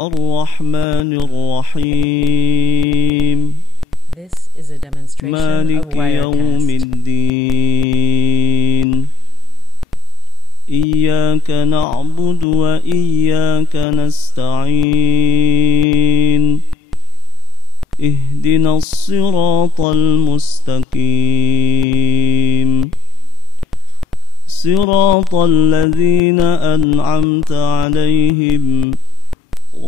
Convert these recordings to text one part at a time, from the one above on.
الرحمن الرحيم مالك يوم الدين إياك نعبد وإياك نستعين اهدنا الصراط المستقيم صراط الذين أنعمت عليهم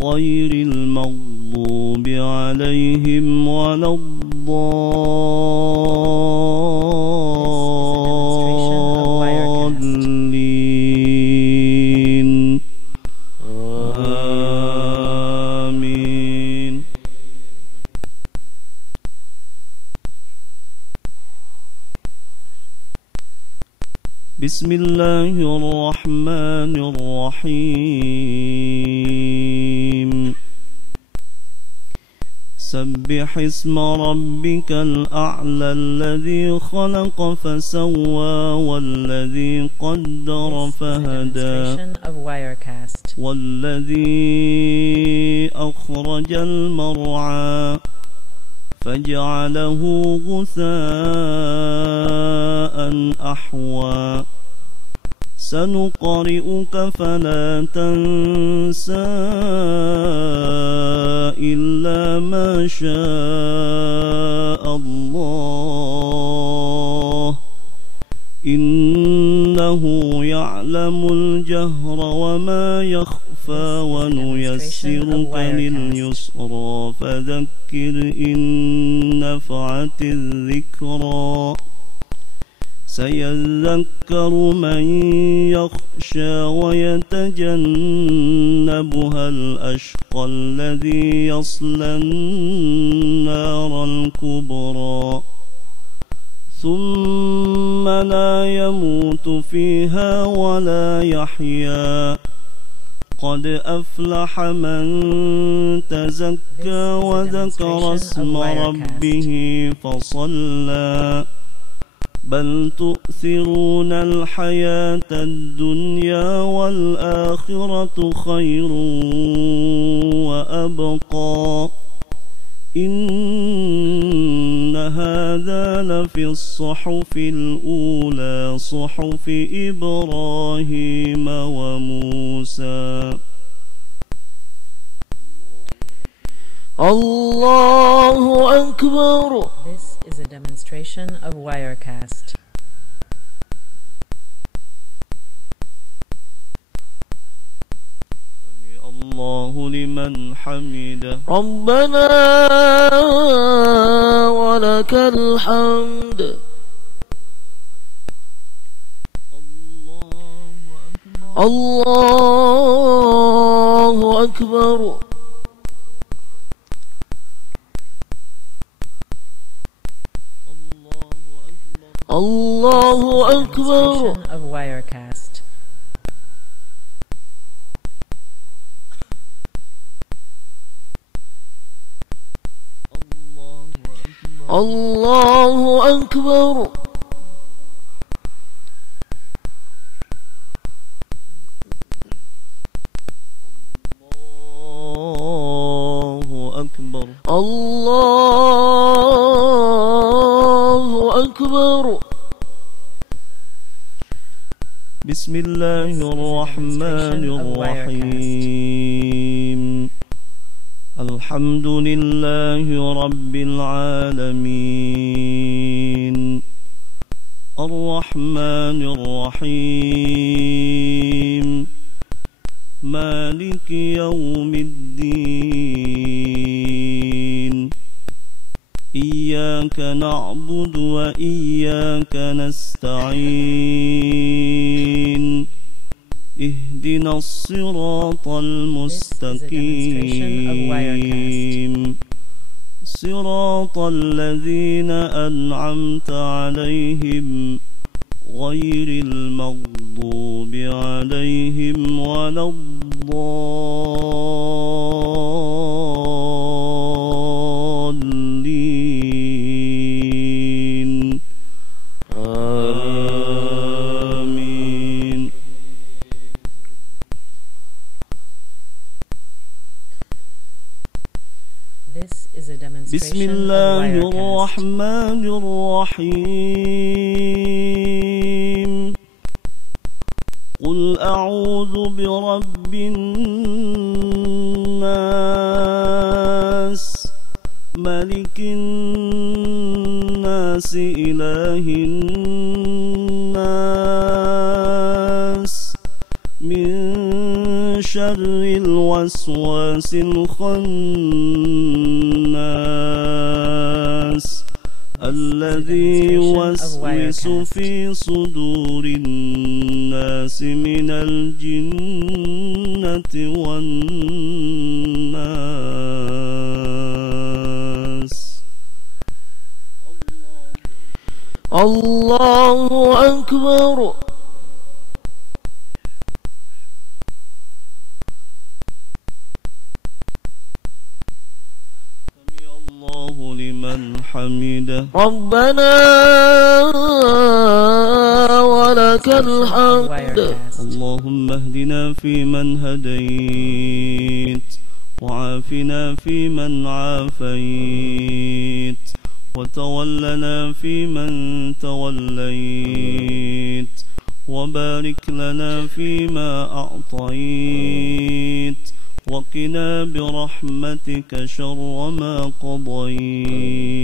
غير المغضوب عليهم ولا الضالين آمين. بسم الله الرحمن الرحيم سبح اسم ربك الأعلى الذي خلق فسوى والذي قدر فهدى والذي أخرج المرعى فجعله غثاء أحوى سنقرئك فلا تنسى إلا ما شاء الله إنه يعلم الجهر وما يخفى ونيسرك لليسرى فذكر إن نفعت الذكرى سيذكر من يخشى ويتجنبها الأشقى الذي يصلى النار الكبرى ثم لا يموت فيها ولا يحيا قد أفلح من تزكى وذكر اسم ربه فصلى بل تؤثرون الحياة الدنيا والآخرة خير وأبقى إن هذا لفي الصحف الأولى صحف إبراهيم وموسى. الله أكبر. This is a demonstration of Wirecast. الله لمن حمده ربنا ولك الحمد. الله أكبر. الله أكبر. Of Wirecast. الله أكبر. الله أكبر. الله أكبر. بسم الله الرحمن الرحيم الحمد لله رب العالمين الرحمن الرحيم مالك يوم الدين إياك نعبد وإياك نستعين اهدنا الصراط المستقيم صراط الذين أنعمت عليهم غير المغضوب عليهم ولا الضالين آمين. بسم demonstration of الله Wirecast. الرحمن الرحيم قل أعوذ برب الناس ملك الناس إله الناس من شر الوسواس الخناس الذي يوسوس في صدور الناس من الجنة والناس. الله أكبر. سمع الله لمن حمده. ربنا ولك الحمد. Wirecast. اللهم اهدنا فيمن هديت وعافنا فيمن عافيت وتولنا فيمن توليت وبارك لنا فيما أعطيت وقنا برحمتك شر ما قضيت.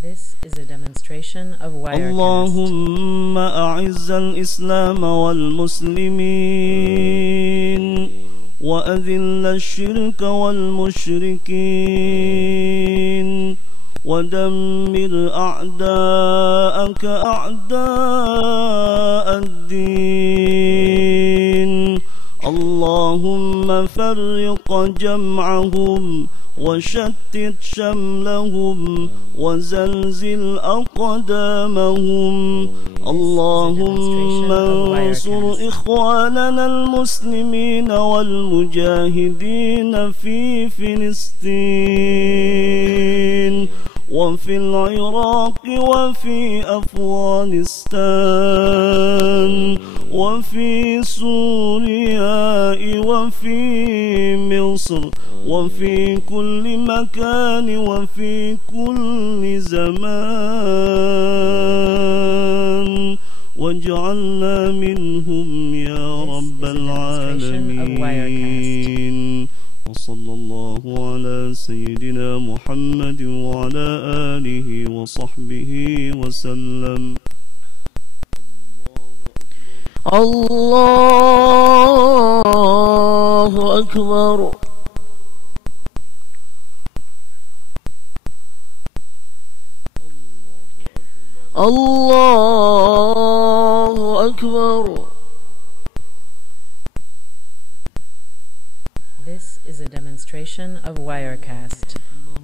This is a demonstration of Wirecast. اللهم أعز الإسلام والمسلمين وأذل الشرك والمشركين ودمر أعداءك أعداء الدين. اللهم فرق جمعهم وشتت شملهم وزلزل أقدامهم. اللهم انصر إخواننا المسلمين والمجاهدين في فلسطين وفي العراق وفي أفغانستان وفي سوريا وفي مصر وفي كل مكان وفي كل زمان واجعلنا منهم يا رب العالمين. وصلى الله على سيدنا محمد وعلى آله وصحبه وسلم. الله أكبر. الله أكبر. This is a demonstration of Wirecast.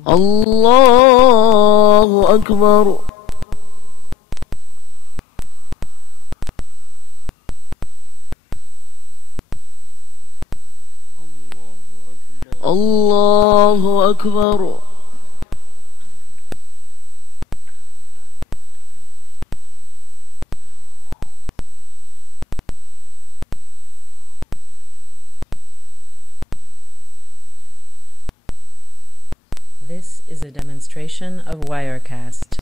الله أكبر. الله أكبر. This is a demonstration of Wirecast.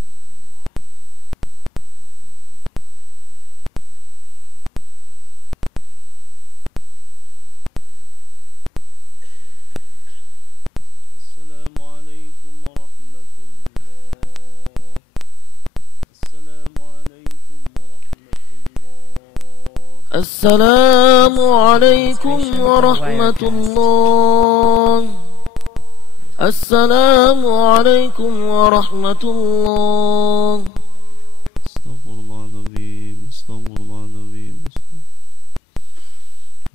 السلام عليكم ورحمة الله. السلام عليكم ورحمة الله. السلام عليكم ورحمة الله. السلام عليكم ورحمة الله. استغفر الله العظيم. استغفر الله العظيم.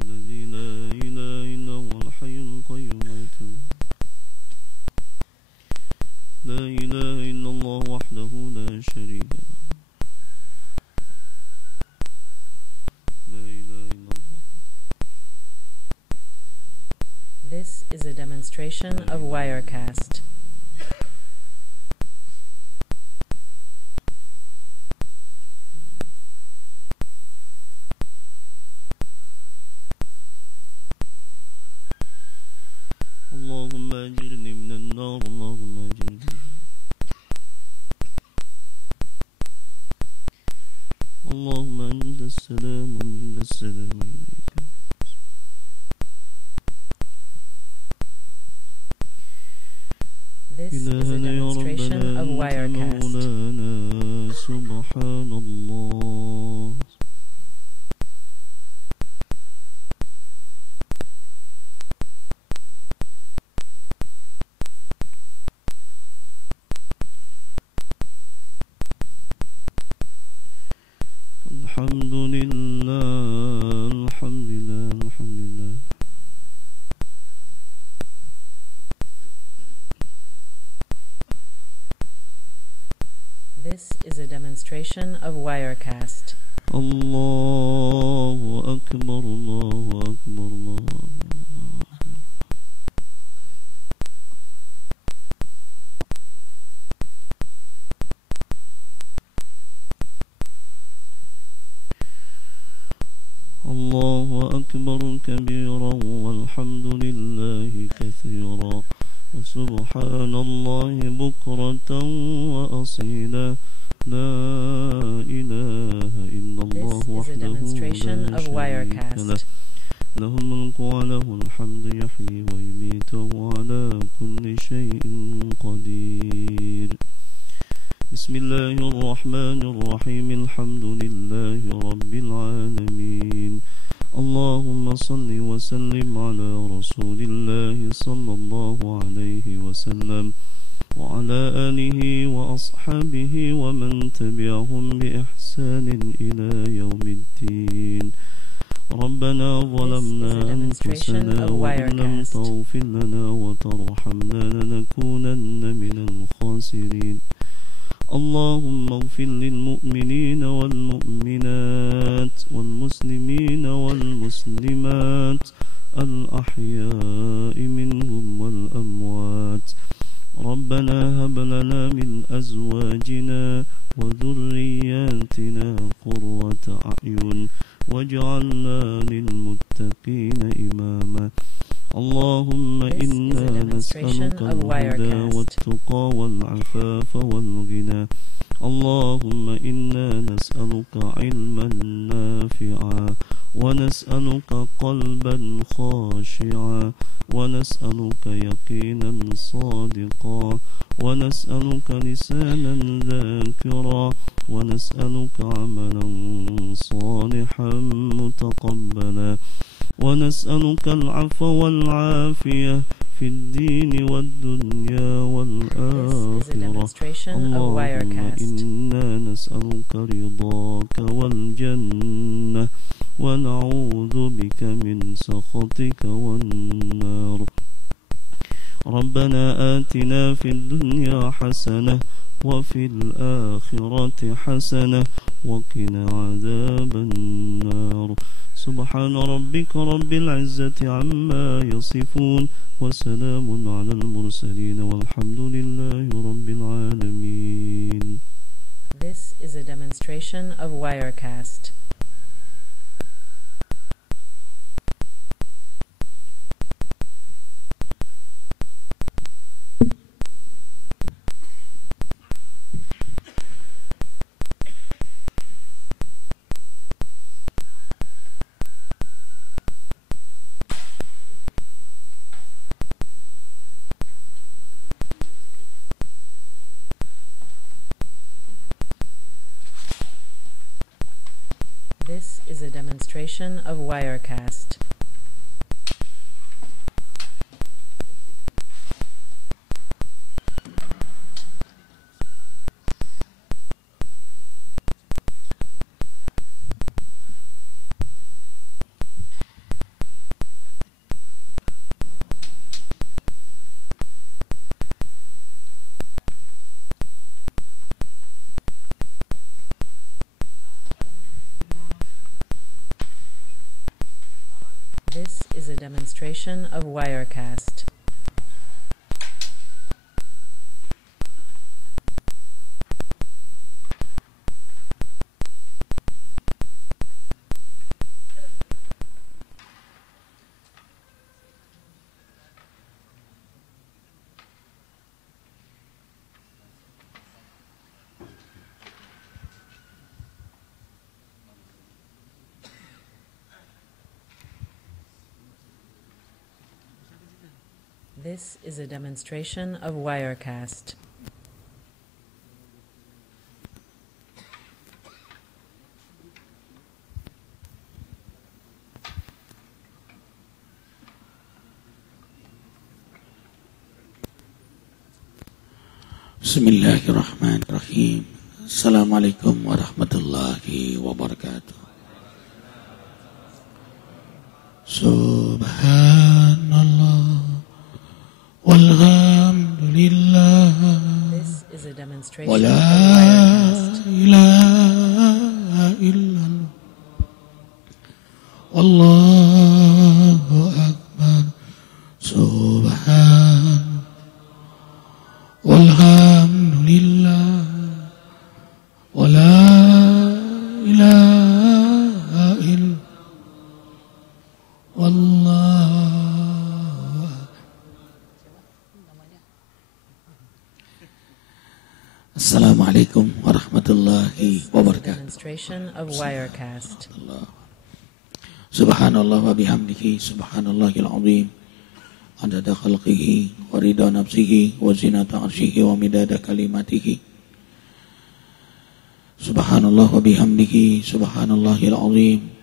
الذي لا إله إلا هو الحي القيوم لا إله إلا الله وحده لا شريك له. لا إله إلا الله. This is a demonstration of Wirecast. demonstration of Wirecast. Allahu Akbar, Allahu Akbar, Allahu Akbar. الله أكبر كبيرا والحمد لله كثيرا وسبحان الله بكرة وأصيلا لا إله إلا الله وحده لا شريك له له الملك وله الحمد يحيي ويميت وعلى كل شيء قدير. بسم الله الرحمن الرحيم. الحمد لله رب العالمين. اللهم صل وسلم على رسول الله صلى الله عليه وسلم وعلى آله وأصحابه ومن تبعهم بإحسان إلى يوم الدين. ربنا ظلمنا أنفسنا وإن لم تغفر لنا وترحمنا لنكونن من الخاسرين. اللهم اغفر للمؤمنين والمؤمنات والمسلمين والمسلمات الأحياء منهم والأموات. ربنا هب لنا من أزواجنا وذرياتنا قرة أعين واجعلنا للمتقين إماما. اللهم إنا نسألك الهدى والتقى والعفاف والغنى. اللهم إنا نسألك علما نافعا ونسألك قلبا خاشعا ونسألك يقينا صادقا ونسألك لسانا ذاكرا ونسألك عملا صالحا متقبلا ونسألك العفو والعافية في الدين والدنيا والآخرة. اللهم إنا نسألك رضاك والجنة ونعوذ بك من سخطك والنار. ربنا آتنا في الدنيا حسنة وفي الآخرة حسنة وقنا عذاب النار. سبحان ربك رب العزة عما يصفون وسلام على المرسلين والحمد لله رب العالمين. This is a demonstration of Wirecast. This is a demonstration of Wirecast. This is a demonstration of Wirecast. This is a demonstration of Wirecast. Bismillahirrahmanirrahim. Assalamualaikum warahmatullahi wabarakatuh. Subhanallah walhamdulillah This is a demonstration wa of la Wirecast. ilaha Wallahu Assalamualaikum warahmatullahi wabarakatuh. Demonstration of Wirecast. Subhanallah wa bihamdihi subhanallahil azim adada khalqihi wa ridha nafsihi wa zinata arshihi wa midada kalimatihi. Subhanallah wa bihamdihi subhanallahil azim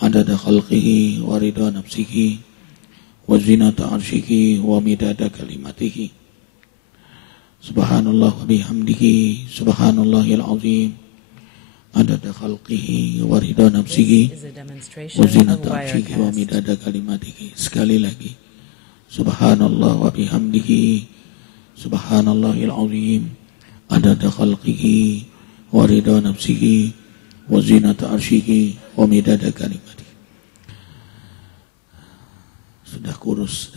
adada khalqihi wa ridha nafsihi wa zinata arshihi wa midada kalimatihi. Subhanallah wa bihamdihi subhanallahil azim adada khalqihi wa ridha nafsihi wa zinata arshihi wa midada kalimatihi. Sekali lagi, subhanallah wa bihamdihi subhanallahil azim adada khalqihi wa ridha nafsihi wa zinata arshihi wa midada kalimatihi. Sudah kurus.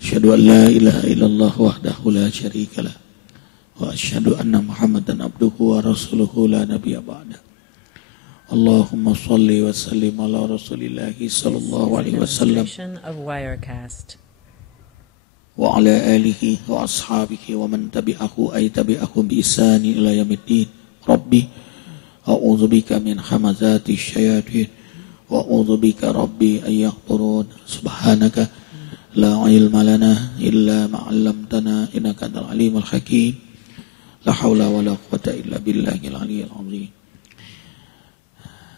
Asyhadu an la ilaha illallah wahdahu la syarika lah wa asyhadu anna Muhammadan abduhu wa rasuluhu la nabiyya ba'da. Allahumma shalli wa sallim ala Rasulillah sallallahu alaihi wasallam wa ala alihi wa ashabihi wa man tabi'ahu ay tabi'ahum bi ihsani ila yaumiddin. Rabbi a'udzubika min hamazati syayatin wa a'udzubika rabbi ay yahdurun. Subhanaka la ilma lana illa ma 'allamtana innaka antal alimul hakim. La haula wala quwwata illa billahil aliyyil azim.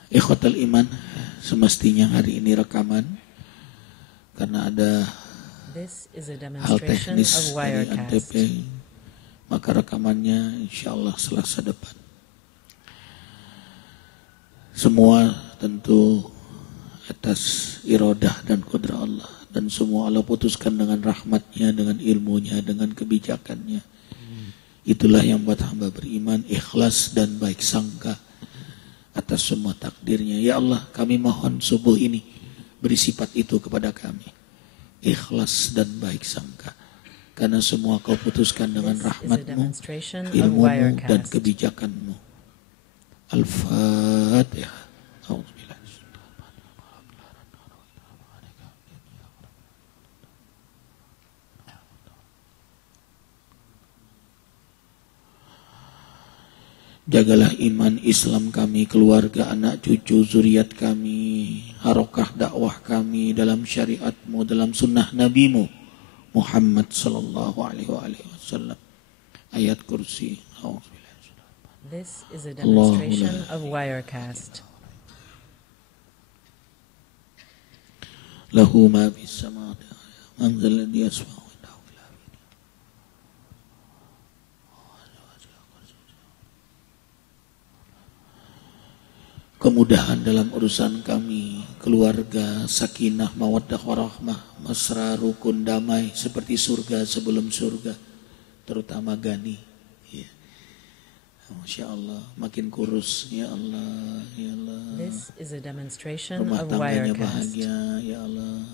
Ikhwatal iman, semestinya hari ini rekaman karena ada hal teknis dari ANTP, maka rekamannya insyaallah Selasa depan. Semua tentu atas iradah dan qudrat Allah, dan semua Allah putuskan dengan rahmatnya, dengan ilmunya, dengan kebijakannya. Itulah yang buat hamba beriman ikhlas dan baik sangka atas semua takdirnya. Ya Allah, kami mohon subuh ini beri sifat itu kepada kami, ikhlas dan baik sangka, karena semua kau putuskan dengan rahmatmu, ilmumu dan kebijakanmu. Al-Fatihah. Jagalah iman Islam kami, keluarga, anak cucu, zuriat kami, harokah dakwah kami dalam syariatmu, dalam sunnah nabimu Muhammad sallallahu alaihi wasallam. Ayat kursi. This is a demonstration of Wirecast. Lahu ma bis samawati man dzal ladzi yasma'u. Kemudahan dalam urusan kami, keluarga, sakinah, mawaddah, warahmah, mesra, rukun, damai, seperti surga sebelum surga, terutama Gani. Ya. Masya Allah, makin kurus, ya Allah, ya Allah. This is a demonstration Rumah of tangganya Wirecast. bahagia, ya Allah,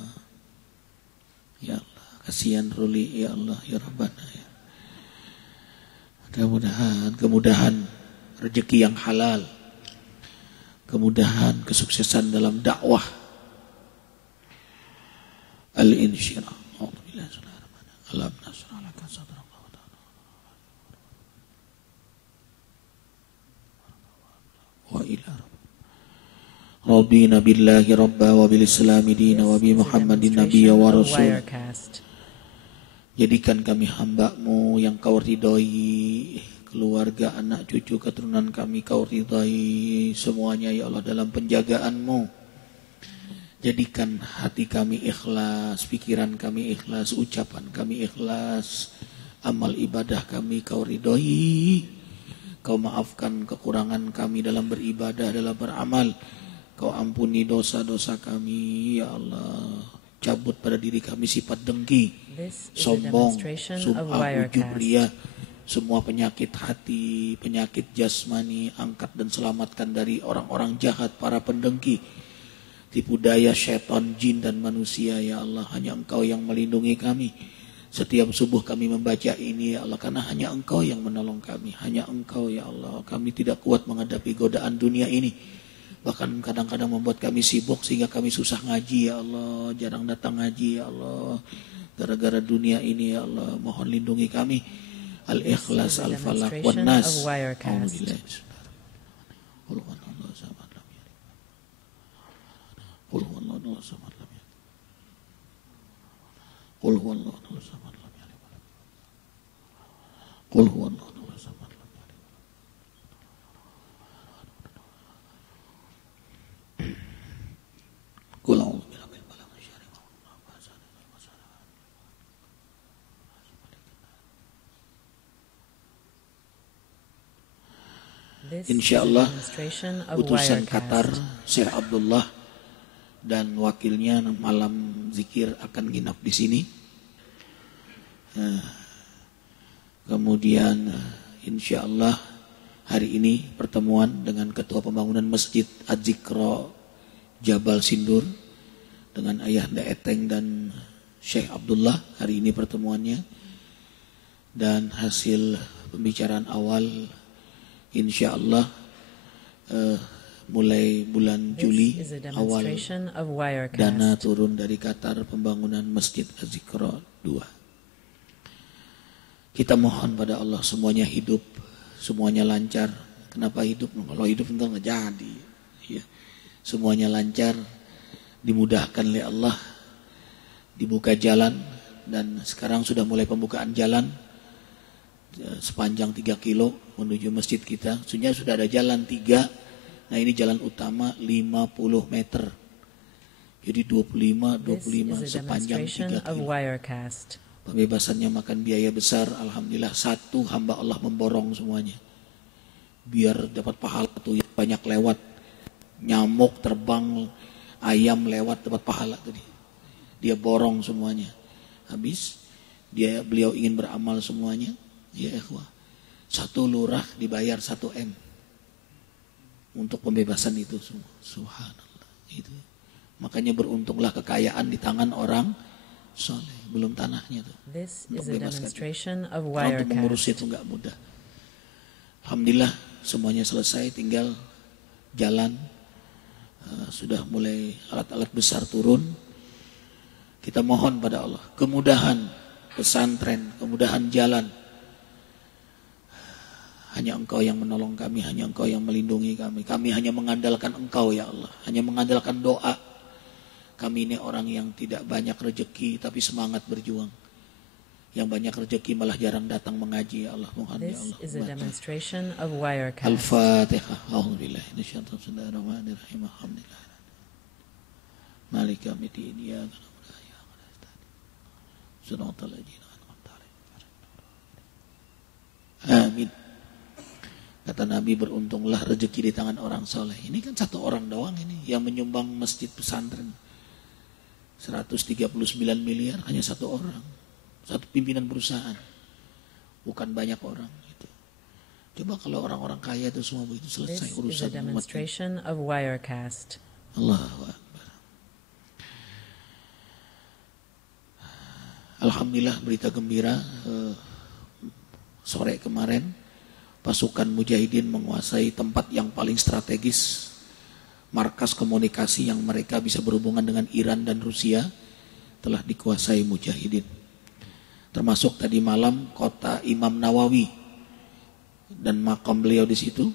ya Allah. Kasihan Ruli, ya Allah, ya Rabbana. Ya. Kemudahan rezeki yang halal. Kemudahan, kesuksesan dalam dakwah. Al-insyirah. Alam nasrah laka sadraka wa ta'ala. Wa ila Rabbina billahi rabba wa bil islami dina wa bi Muhammadin nabiyya wa rasul. Jadikan kami hamba-Mu yang Kau ridhoi, keluarga, anak cucu, keturunan kami Kau ridhai semuanya ya Allah dalam penjagaan-Mu. Jadikan hati kami ikhlas, pikiran kami ikhlas, ucapan kami ikhlas, amal ibadah kami Kau ridhai. Kau maafkan kekurangan kami dalam beribadah, dalam beramal. Kau ampuni dosa-dosa kami ya Allah. Cabut pada diri kami sifat dengki, sombong, sum'ah, ujub, riya. Semua penyakit hati, penyakit jasmani, angkat dan selamatkan dari orang-orang jahat, para pendengki, tipu daya syaitan, jin dan manusia ya Allah. Hanya Engkau yang melindungi kami. Setiap subuh kami membaca ini ya Allah, karena hanya Engkau yang menolong kami. Hanya Engkau ya Allah. Kami tidak kuat menghadapi godaan dunia ini. Bahkan kadang-kadang membuat kami sibuk sehingga kami susah ngaji ya Allah, jarang datang ngaji ya Allah. Gara-gara dunia ini ya Allah, mohon lindungi kami. Al-Ikhlas, Al-Falaq, Wan-Nas. Insyaallah utusan Qatar Syekh Abdullah dan wakilnya malam zikir akan nginap di sini. Kemudian insyaallah hari ini pertemuan dengan Ketua Pembangunan Masjid Az-Zikra Jabal Sindur dengan Ayahanda Eteng dan Syekh Abdullah. Hari ini pertemuannya, dan hasil pembicaraan awal insyaallah mulai bulan Juli awal dana turun dari Qatar pembangunan Masjid Az-Zikra 2. Kita mohon pada Allah semuanya hidup, semuanya lancar. Kenapa hidup? Kalau hidup entar nggak jadi. Ya. Semuanya lancar, dimudahkan oleh Allah, dibuka jalan, dan sekarang sudah mulai pembukaan jalan sepanjang 3 kilo menuju masjid kita. Sebenarnya sudah ada jalan 3, nah ini jalan utama 50 meter. Jadi 25 sepanjang 3 kilo. Pembebasannya makan biaya besar. Alhamdulillah satu hamba Allah memborong semuanya. Biar dapat pahala tuh yang banyak lewat. Nyamuk terbang, ayam lewat dapat pahala tadi. Dia borong semuanya. Habis beliau ingin beramal semuanya. Ya ikhwah. Satu lurah dibayar 1 M. Untuk pembebasan itu semua. Subhanallah. Itu. Makanya beruntunglah kekayaan di tangan orang soleh. Belum tanahnya tuh. This is a demonstration of Untuk mengurus Wirecast. itu nggak mudah. Alhamdulillah semuanya selesai, tinggal jalan. Sudah mulai alat-alat besar turun. Kita mohon pada Allah kemudahan pesantren, kemudahan jalan. Hanya Engkau yang menolong kami, hanya Engkau yang melindungi kami. Kami hanya mengandalkan Engkau ya Allah, hanya mengandalkan doa. Kami ini orang yang tidak banyak rezeki tapi semangat berjuang. Yang banyak rezeki malah jarang datang mengaji ya Allah. Mohon ya This Allah. is a demonstration of Wirecast. Al-Fatihah. A'udzubillahi minasyaitonir bismillahirrahmanirrahim. Alhamdulillah. Malik yaumiddin. Iyyaka na'budu wa iyyaka nasta'in. Shiratal ladzina an'amta 'alaihim. Amin. Kata Nabi, beruntunglah rezeki di tangan orang soleh. Ini kan satu orang doang ini yang menyumbang masjid pesantren. 139 miliar hanya satu orang. Satu pimpinan perusahaan. Bukan banyak orang. Gitu. Coba kalau orang-orang kaya itu semua begitu selesai This is a urusan umat. demonstration of Wirecast. Allahu Akbar. Alhamdulillah berita gembira. Sore kemarin pasukan mujahidin menguasai tempat yang paling strategis, markas komunikasi yang mereka bisa berhubungan dengan Iran dan Rusia telah dikuasai mujahidin. Termasuk tadi malam kota Imam Nawawi dan makam beliau di situ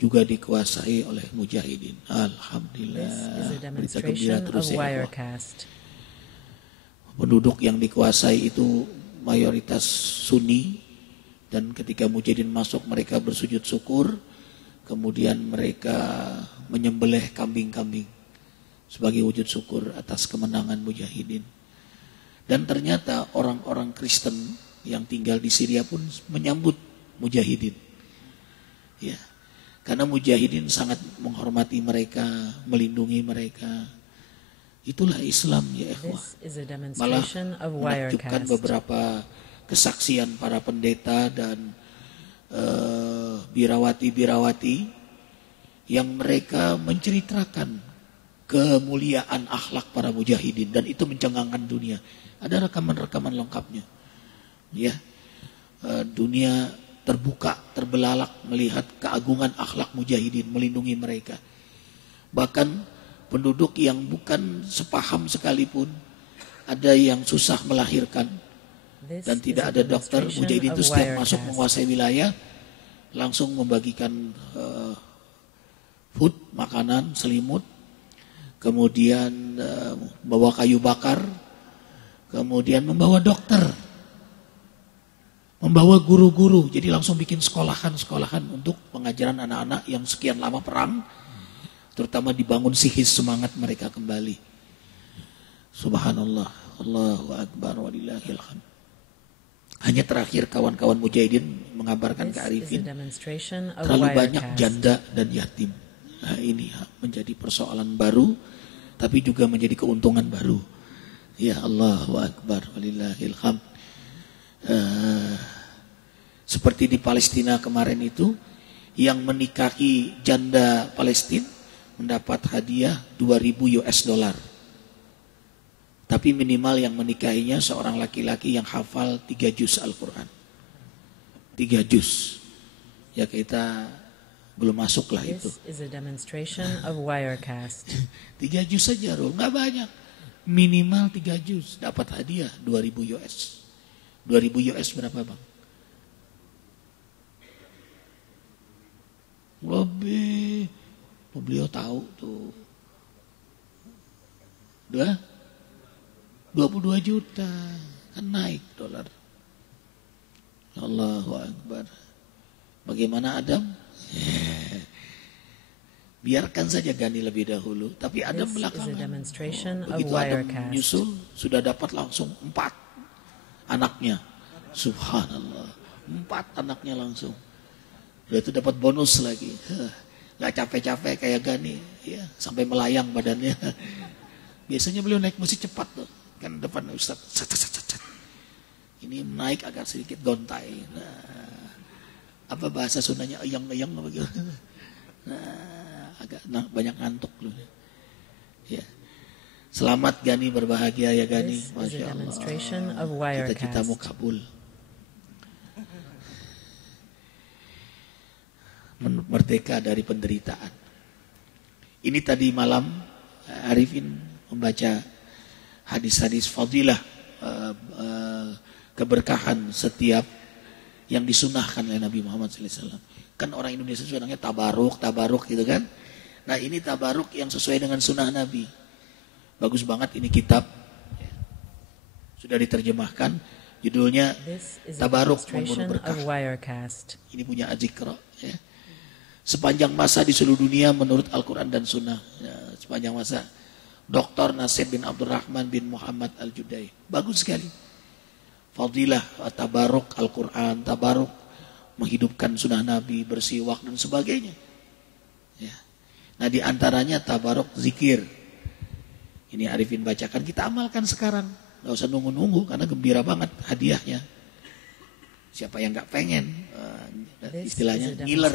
juga dikuasai oleh mujahidin. Alhamdulillah. This is a Berita gembira demonstration terus of ya Allah. Wirecast. Penduduk yang dikuasai itu mayoritas Sunni, dan ketika mujahidin masuk mereka bersujud syukur, kemudian mereka menyembelih kambing-kambing sebagai wujud syukur atas kemenangan mujahidin. Dan ternyata orang-orang Kristen yang tinggal di Syria pun menyambut mujahidin. Ya. Karena mujahidin sangat menghormati mereka, melindungi mereka. Itulah Islam ya ikhwah. This is a Malah demonstration of menakjubkan Wirecast. beberapa kesaksian para pendeta dan birawati-birawati yang mereka menceritakan kemuliaan akhlak para mujahidin, dan itu mencengangkan dunia. Ada rekaman-rekaman lengkapnya. Ya. Dunia terbuka, terbelalak melihat keagungan akhlak mujahidin melindungi mereka. Bahkan penduduk yang bukan sepaham sekalipun, ada yang susah melahirkan dan tidak ada dokter. Mujahidin itu setiap masuk menguasai wilayah langsung membagikan food, makanan, selimut, kemudian bawa kayu bakar, kemudian membawa dokter, membawa guru-guru. Jadi langsung bikin sekolahan untuk pengajaran anak-anak yang sekian lama perang, terutama dibangun psikis semangat mereka kembali. Subhanallah, Allahu Akbar walillahil hamd. Hanya terakhir kawan-kawan mujahidin mengabarkan ke Arifin, terlalu banyak janda dan yatim. Nah, ini menjadi persoalan baru, tapi juga menjadi keuntungan baru. Ya Allahu Akbar walillahil hamd. Seperti di Palestina kemarin itu, yang menikahi janda Palestina mendapat hadiah 2.000 US dollar. Tapi minimal yang menikahinya seorang laki-laki yang hafal 3 juz Al-Quran. 3 juz. Ya kita belum masuk lah itu. 3 juz saja, nggak banyak. Minimal 3 juz dapat hadiah 2.000 US. 2.000 US berapa bang? Lebih. Beliau tahu tuh. 22 juta. Kan naik dolar. Allahu Akbar. Bagaimana Adam? Biarkan saja Gani lebih dahulu. Tapi Adam belakangan. Begitu Adam menyusul, sudah dapat langsung 4 anaknya. Subhanallah. 4 anaknya langsung. Udah itu dapat bonus lagi. Gak capek-capek kayak Gani. Ya, sampai melayang badannya. Biasanya beliau naik musik cepat tuh. Kan depan Ustaz. Ini naik agak sedikit gontai. Nah, apa bahasa Sundanya? Eyang-eyang apa gitu. Nah, agak banyak ngantuk loh. Ya. Selamat Gani, berbahagia ya Gani. Masya Allah. Cita-citamu kabul. Merdeka dari penderitaan. Ini tadi malam Arifin membaca hadis-hadis fadilah, keberkahan setiap yang disunahkan oleh Nabi Muhammad SAW. Kan orang Indonesia sunahnya tabaruk gitu kan. Nah ini tabaruk yang sesuai dengan sunnah Nabi. Bagus banget ini kitab. Sudah diterjemahkan. Judulnya Tabaruk Membawa Berkah. Ini punya Azikra. Ya. Sepanjang masa di seluruh dunia menurut Al-Quran dan Sunnah. Ya, sepanjang masa. Dr. Nasir bin Abdurrahman bin Muhammad Al-Judai. Bagus sekali. Fadilah, tabaruk Al-Quran, tabaruk menghidupkan sunnah Nabi, bersiwak dan sebagainya. Ya. Nah di antaranya tabaruk zikir. Ini Arifin bacakan, kita amalkan sekarang. Gak usah nunggu-nunggu karena gembira banget hadiahnya. Siapa yang gak pengen? Istilahnya ngiler.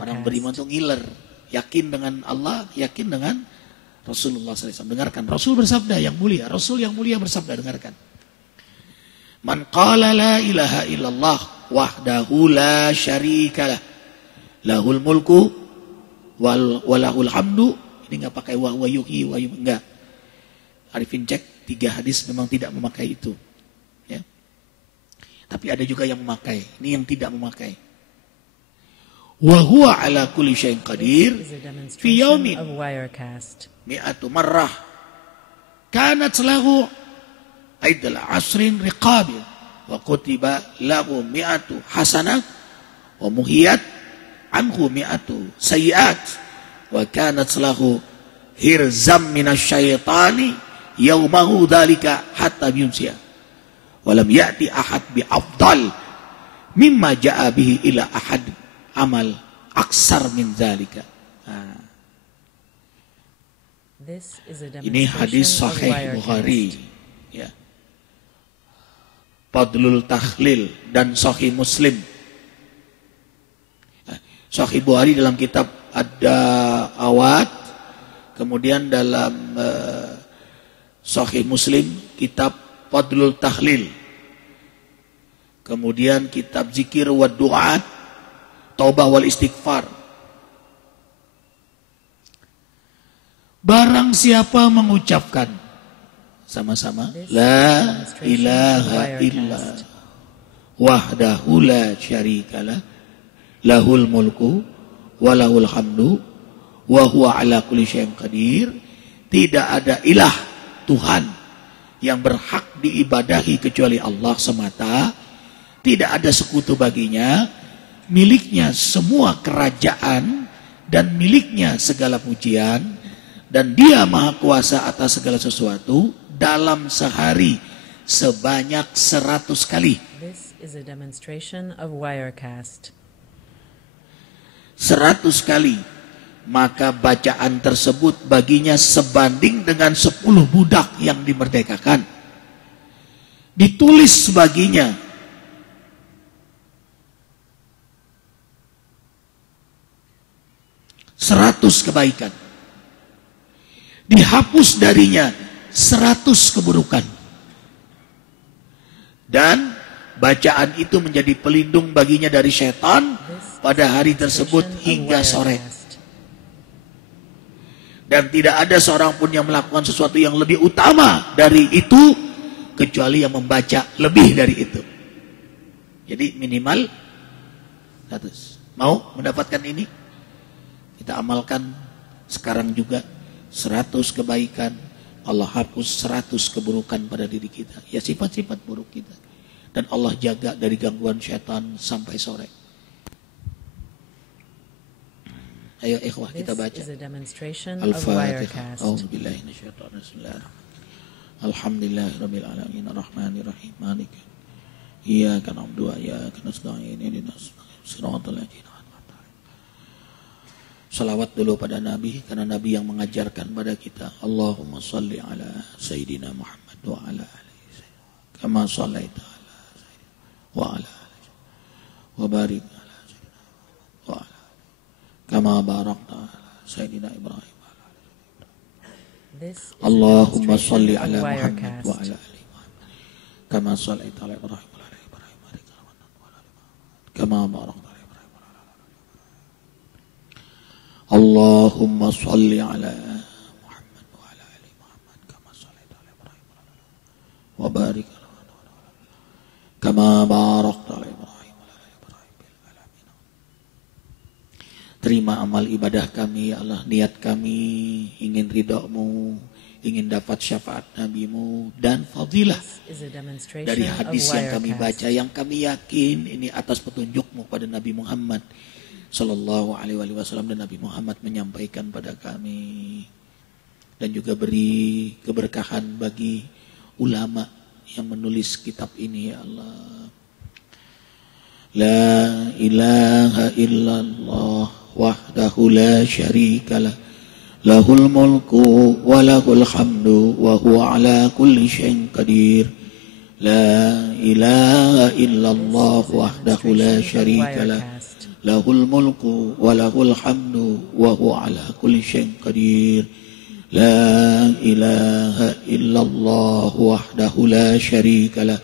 Orang beriman tuh ngiler. Yakin dengan Allah, yakin dengan Rasulullah SAW. Dengarkan, Rasul bersabda yang mulia. Rasul yang mulia bersabda, dengarkan. Man qala la ilaha illallah wahdahu la syarikalah. Lahul mulku walahul hamdu. Ini gak pakai wa yuhyi wa yumiitu. Enggak. Arifin cek 3 hadis memang tidak memakai itu. Ya. Tapi ada juga yang memakai. Ini yang tidak memakai. Wa huwa ala kulli syai'in qadir fi yaumin mi'atu marrah kanat lahu aidal asrin riqabin wa kutiba lahu mi'atu hasanah wa muhiyat anhu mi'atu sayiat wa kanat lahu hirzam minasyaitani yaumahu dhalika hatta yumsiya wa lam ya'ti ahad bi afdal mimma ja'a bihi ila ahad amal aksar min dhalika. Ini hadis Sahih Bukhari, ya. Fadlul Tahlil dan Sahih Muslim. Sahih Bukhari dalam kitab ada awat, kemudian dalam Sahih Muslim kitab Fadlul Tahlil, kemudian kitab Zikir wa Du'at, Taubah wal Istighfar. Barang siapa mengucapkan sama-sama la ilaha illallah wahdahu la syarikalah lahul mulku wa lahul hamdu wa huwa ala kulli syai'in qadir. Tidak ada ilah Tuhan yang berhak diibadahi kecuali Allah semata. Tidak ada sekutu baginya. Miliknya semua kerajaan dan miliknya segala pujian, dan dia maha kuasa atas segala sesuatu. Dalam sehari sebanyak 100 kali. This is a demonstration of Wirecast. 100 kali. Maka bacaan tersebut baginya sebanding dengan 10 budak yang dimerdekakan. Ditulis baginya 100 kebaikan. Dihapus darinya 100 keburukan. Dan bacaan itu menjadi pelindung baginya dari setan pada hari tersebut hingga sore. Dan tidak ada seorang pun yang melakukan sesuatu yang lebih utama dari itu kecuali yang membaca lebih dari itu. Jadi minimal 100. Mau mendapatkan ini? Kita amalkan sekarang juga. 100 kebaikan, Allah hapus 100 keburukan pada diri kita. Ya sifat-sifat buruk kita. Dan Allah jaga dari gangguan syaitan sampai sore. Ayo ikhwah kita baca. Al-Fatihah. A'udzubillahi minasyaitonir rajim. Alhamdulillahirabbil alamin arrahmanir rahim maliki. Iyyaka na'budu wa iyyaka nasta'in ihdinas siratal ladzina an'amta 'alaihim. Salawat dulu pada Nabi karena Nabi yang mengajarkan pada kita. Allahumma shalli ala Sayyidina Muhammad wa ala alihi sayyidina kama shallaita ala Sayyidina wa ala alihi wa barik ala Sayyidina wa ala kama barakta ala Sayyidina Ibrahim wa ala alihi Ibrahim. Allahumma shalli ala Muhammad wa ala alihi Muhammad kama shallaita ala Ibrahim wa ala alihi Ibrahim kama barakta. Allahumma salli ala Muhammad wa ala ali Muhammad kama sallaita ala Ibrahim wa barik ala kama barakta ala Ibrahim wa ala ali Ibrahim bil alamin. Terima amal ibadah kami ya Allah. Niat kami ingin ridha-Mu, ingin dapat syafaat Nabi-Mu dan fadilah dari hadis yang kami baca, yang kami yakin ini atas petunjuk-Mu pada Nabi Muhammad Sallallahu alaihi wasallam, dan Nabi Muhammad menyampaikan pada kami. Dan juga beri keberkahan bagi ulama yang menulis kitab ini ya Allah. La ilaha illallah wahdahu la syarikalah lahul mulku wa lahul hamdu wa huwa ala kulli syai'in qadir. La ilaha illallah wahdahu la syarikalah lahul mulku wa lahul hamdu wa huwa ala kulli syai'in qadir. La ilaha illallah wahdahu la syarikalah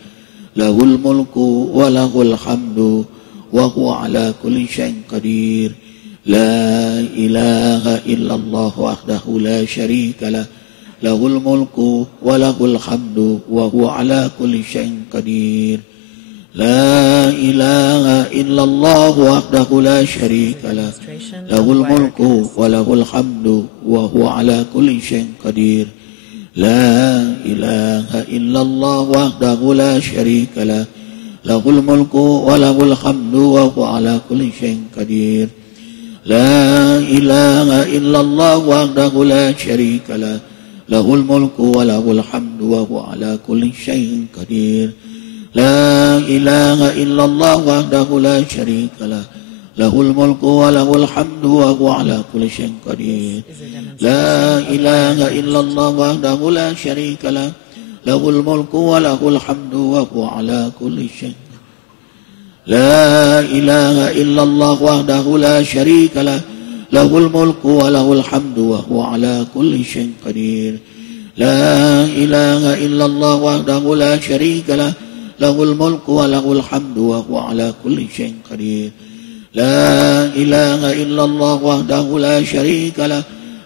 lahul mulku wa lahul hamdu wa huwa ala kulli syai'in qadir. La ilaha illallah wahdahu la syarikalah lahul mulku wa lahul hamdu wa huwa ala kulli syai'in qadir. La ilaha illallah wahdahu la syarikalah lahul mulku wa lahul hamdu wa huwa ala kulli syai'in qadir. La ilaha illallah wahdahu la syarikalah lahul mulku wa lahul hamdu wa huwa ala kulli syai'in qadir. La ilaha illallah wahdahu la syarikalah lahul mulku wa lahul hamdu wa huwa ala kulli syai'in qadir. La ilaha illallah wahdahu la syarikalah lahul mulku wa lahul hamdu wa huwa ala kulli syai'in qadir. La ilaha illallah wahdahu la syarikalah lahul mulku wa lahul hamdu wa huwa ala kulli syai'in. La ilaha illallah wahdahu la syarikalah lahul mulku wa lahul hamdu wa huwa ala kulli syai'in qadir. La ilaha illallah wahdahu la syarikalah lahul mulku wa lahul hamdu wa huwa ala kulli syai'in qadir. La ilaha illallah wahdahu la syarikalah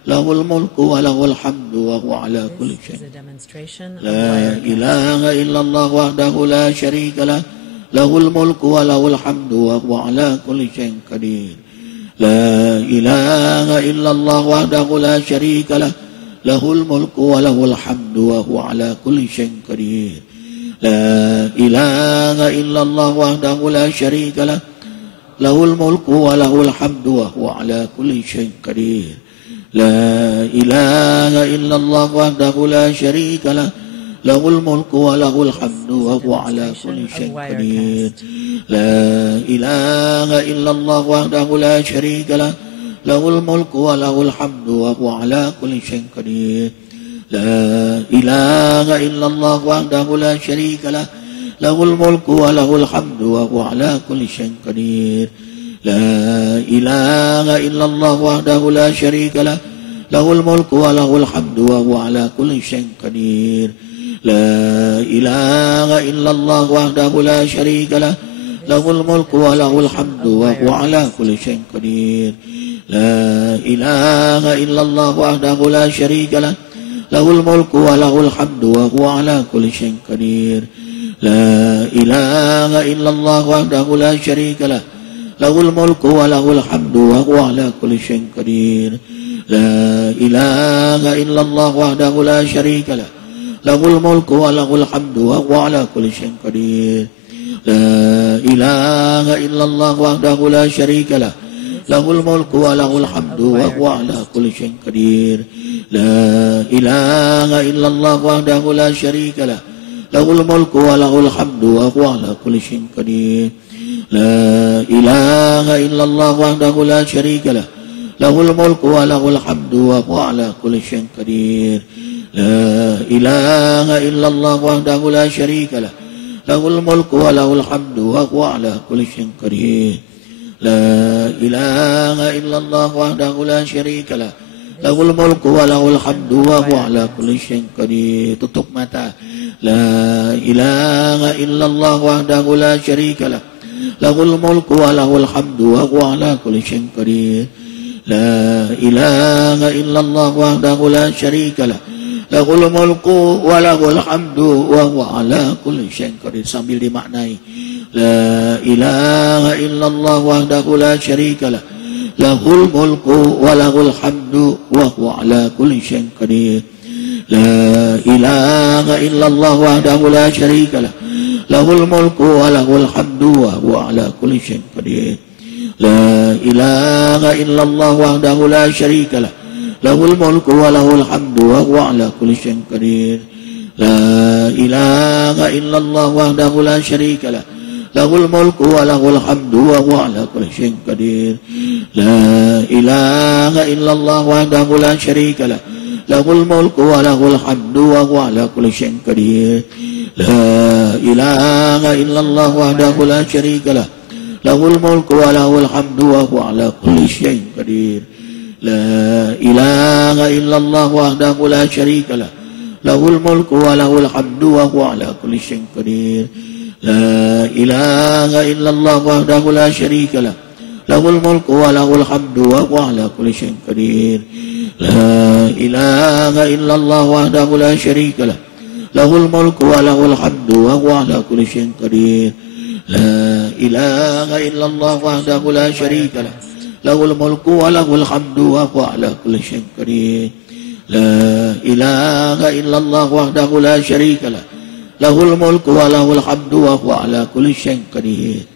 lahul mulku wa lahul hamdu wa huwa ala kulli This is syai'in. a demonstration of La Wirecast. ilaha illallah wahdahu la syarika lah, lahul mulku wa lahul hamdu wa huwa ala kulli syai'in qadir. La ilaha illallah wahdahu la syarika lah, lahul mulku wa lahul hamdu wa huwa ala kulli syai'in qadir. La ilaha illallah wahdahu la syarika lah, lahul mulku wa lahul hamdu wa huwa ala kulli syai'in qadir. La ilaha illallah wahdahu la syarika lah, lahul mulku wa lahul hamdu wa huwa ala kulli syai'in qadir. La ilaha illallah wahdahu la syarika lah, lahul mulku wa lahul hamdu wa huwa ala kulli syai'in qadir. La ilaha illallah wahdahu la syarika lah, lahul mulku wa lahul hamdu wa huwa ala kulli syai'in qadir. La ilaha illallah wahdahu la syarika lah, lahul mulku wa lahul hamdu wa huwa ala kulli syai'in qadir. La ilaha illallah wahdahu la syarika lah, lahul mulku wa lahul hamdu wa huwa ala kulli syai'in qadir. La ilaha illallah wahdahu la syarika lah, lahul mulku wa lahul hamdu wa huwa ala kulli syai'in qadir. La ilaha illallah wahdahu la syarika lah, lahul mulku wa lahul hamdu wa huwa ala kulli syai'in qadir. La ilaha illallah wahdahu la syarika lah, lahul mulku wa lahul hamdu wa huwa ala kulli syai'in qadir. La ilaha illallah wahdahu la syarika lah, lahul mulku wa lahul hamdu wa huwa ala kulli syai'in qadir. La ilaha illallah wahdahu la syarika lah, lahul mulku wa lahul hamdu wa huwa ala kulli syai'in qadir. La ilaha illallah wahdahu la syarika lah, lahul mulku wa lahul hamdu wa huwa ala kulli syai'in qadir. La ilaha illallah wahdahu la syarika lah, lahul mulku wa lahul hamdu wa huwa ala kulli syai'in qadir. La ilaha illallah wahdahu la syarika lah, lahul mulku wa lahul hamdu wa huwa ala kulli syai'in qadir. Tutup mata. La ilaha illallah wahdahu la syarika lah, lahul mulku wa lahul hamdu wa huwa ala kulli syai'in qadir. La ilaha illallah wahdahu la syarika lah, lahul mulku wa lahul hamdu wa huwa ala kulli syai'in qadir. Sambil dimaknai. La ilaha illallah wahdahu la syarika lah, lahul mulku wa lahul hamdu wa huwa ala kulli syai'in qadir. La ilaha illallah wahdahu la syarika lah, lahul mulku wa lahul hamdu wa huwa ala kulli syai'in qadir. La ilaha illallah wahdahu la syarika lah, lahul mulku wa lahul hamdu wa huwa ala kulli syai'in qadir. La ilaha illallah wahdahu la syarika lah, lahul mulku wa lahul hamdu wa huwa ala kulli syai'in qadir. La ilaha illallah wahdahu la syarika lah, lahul mulku wa lahul hamdu wa huwa ala kulli syai'in qadir. La ilaha illallah wahdahu la syarika lah, lahul mulku wa lahul hamdu wa huwa ala kulli syai'in qadir. La ilaha illallah wahdahu la syarika lah, lahul mulku wa lahul hamdu wa huwa ala kulli syai'in qadir. La ilaha illallah wahdahu la syarika lah, lahul mulku wa lahul hamdu wa huwa ala kulli syai'in qadir. La ilaha illallah wahdahu la syarika lah, lahul mulku wa lahul hamdu wa huwa ala kulli syai'in qadir. La ilaha illallah wahdahu la syarika lah, lahul mulku wa lahul hamdu wa huwa ala kulli syai'in qadir. La ilaha illallah wahdahu la syarika lah, lahul mulku wa lahul hamdu wa huwa ala kulli syai'in qadir.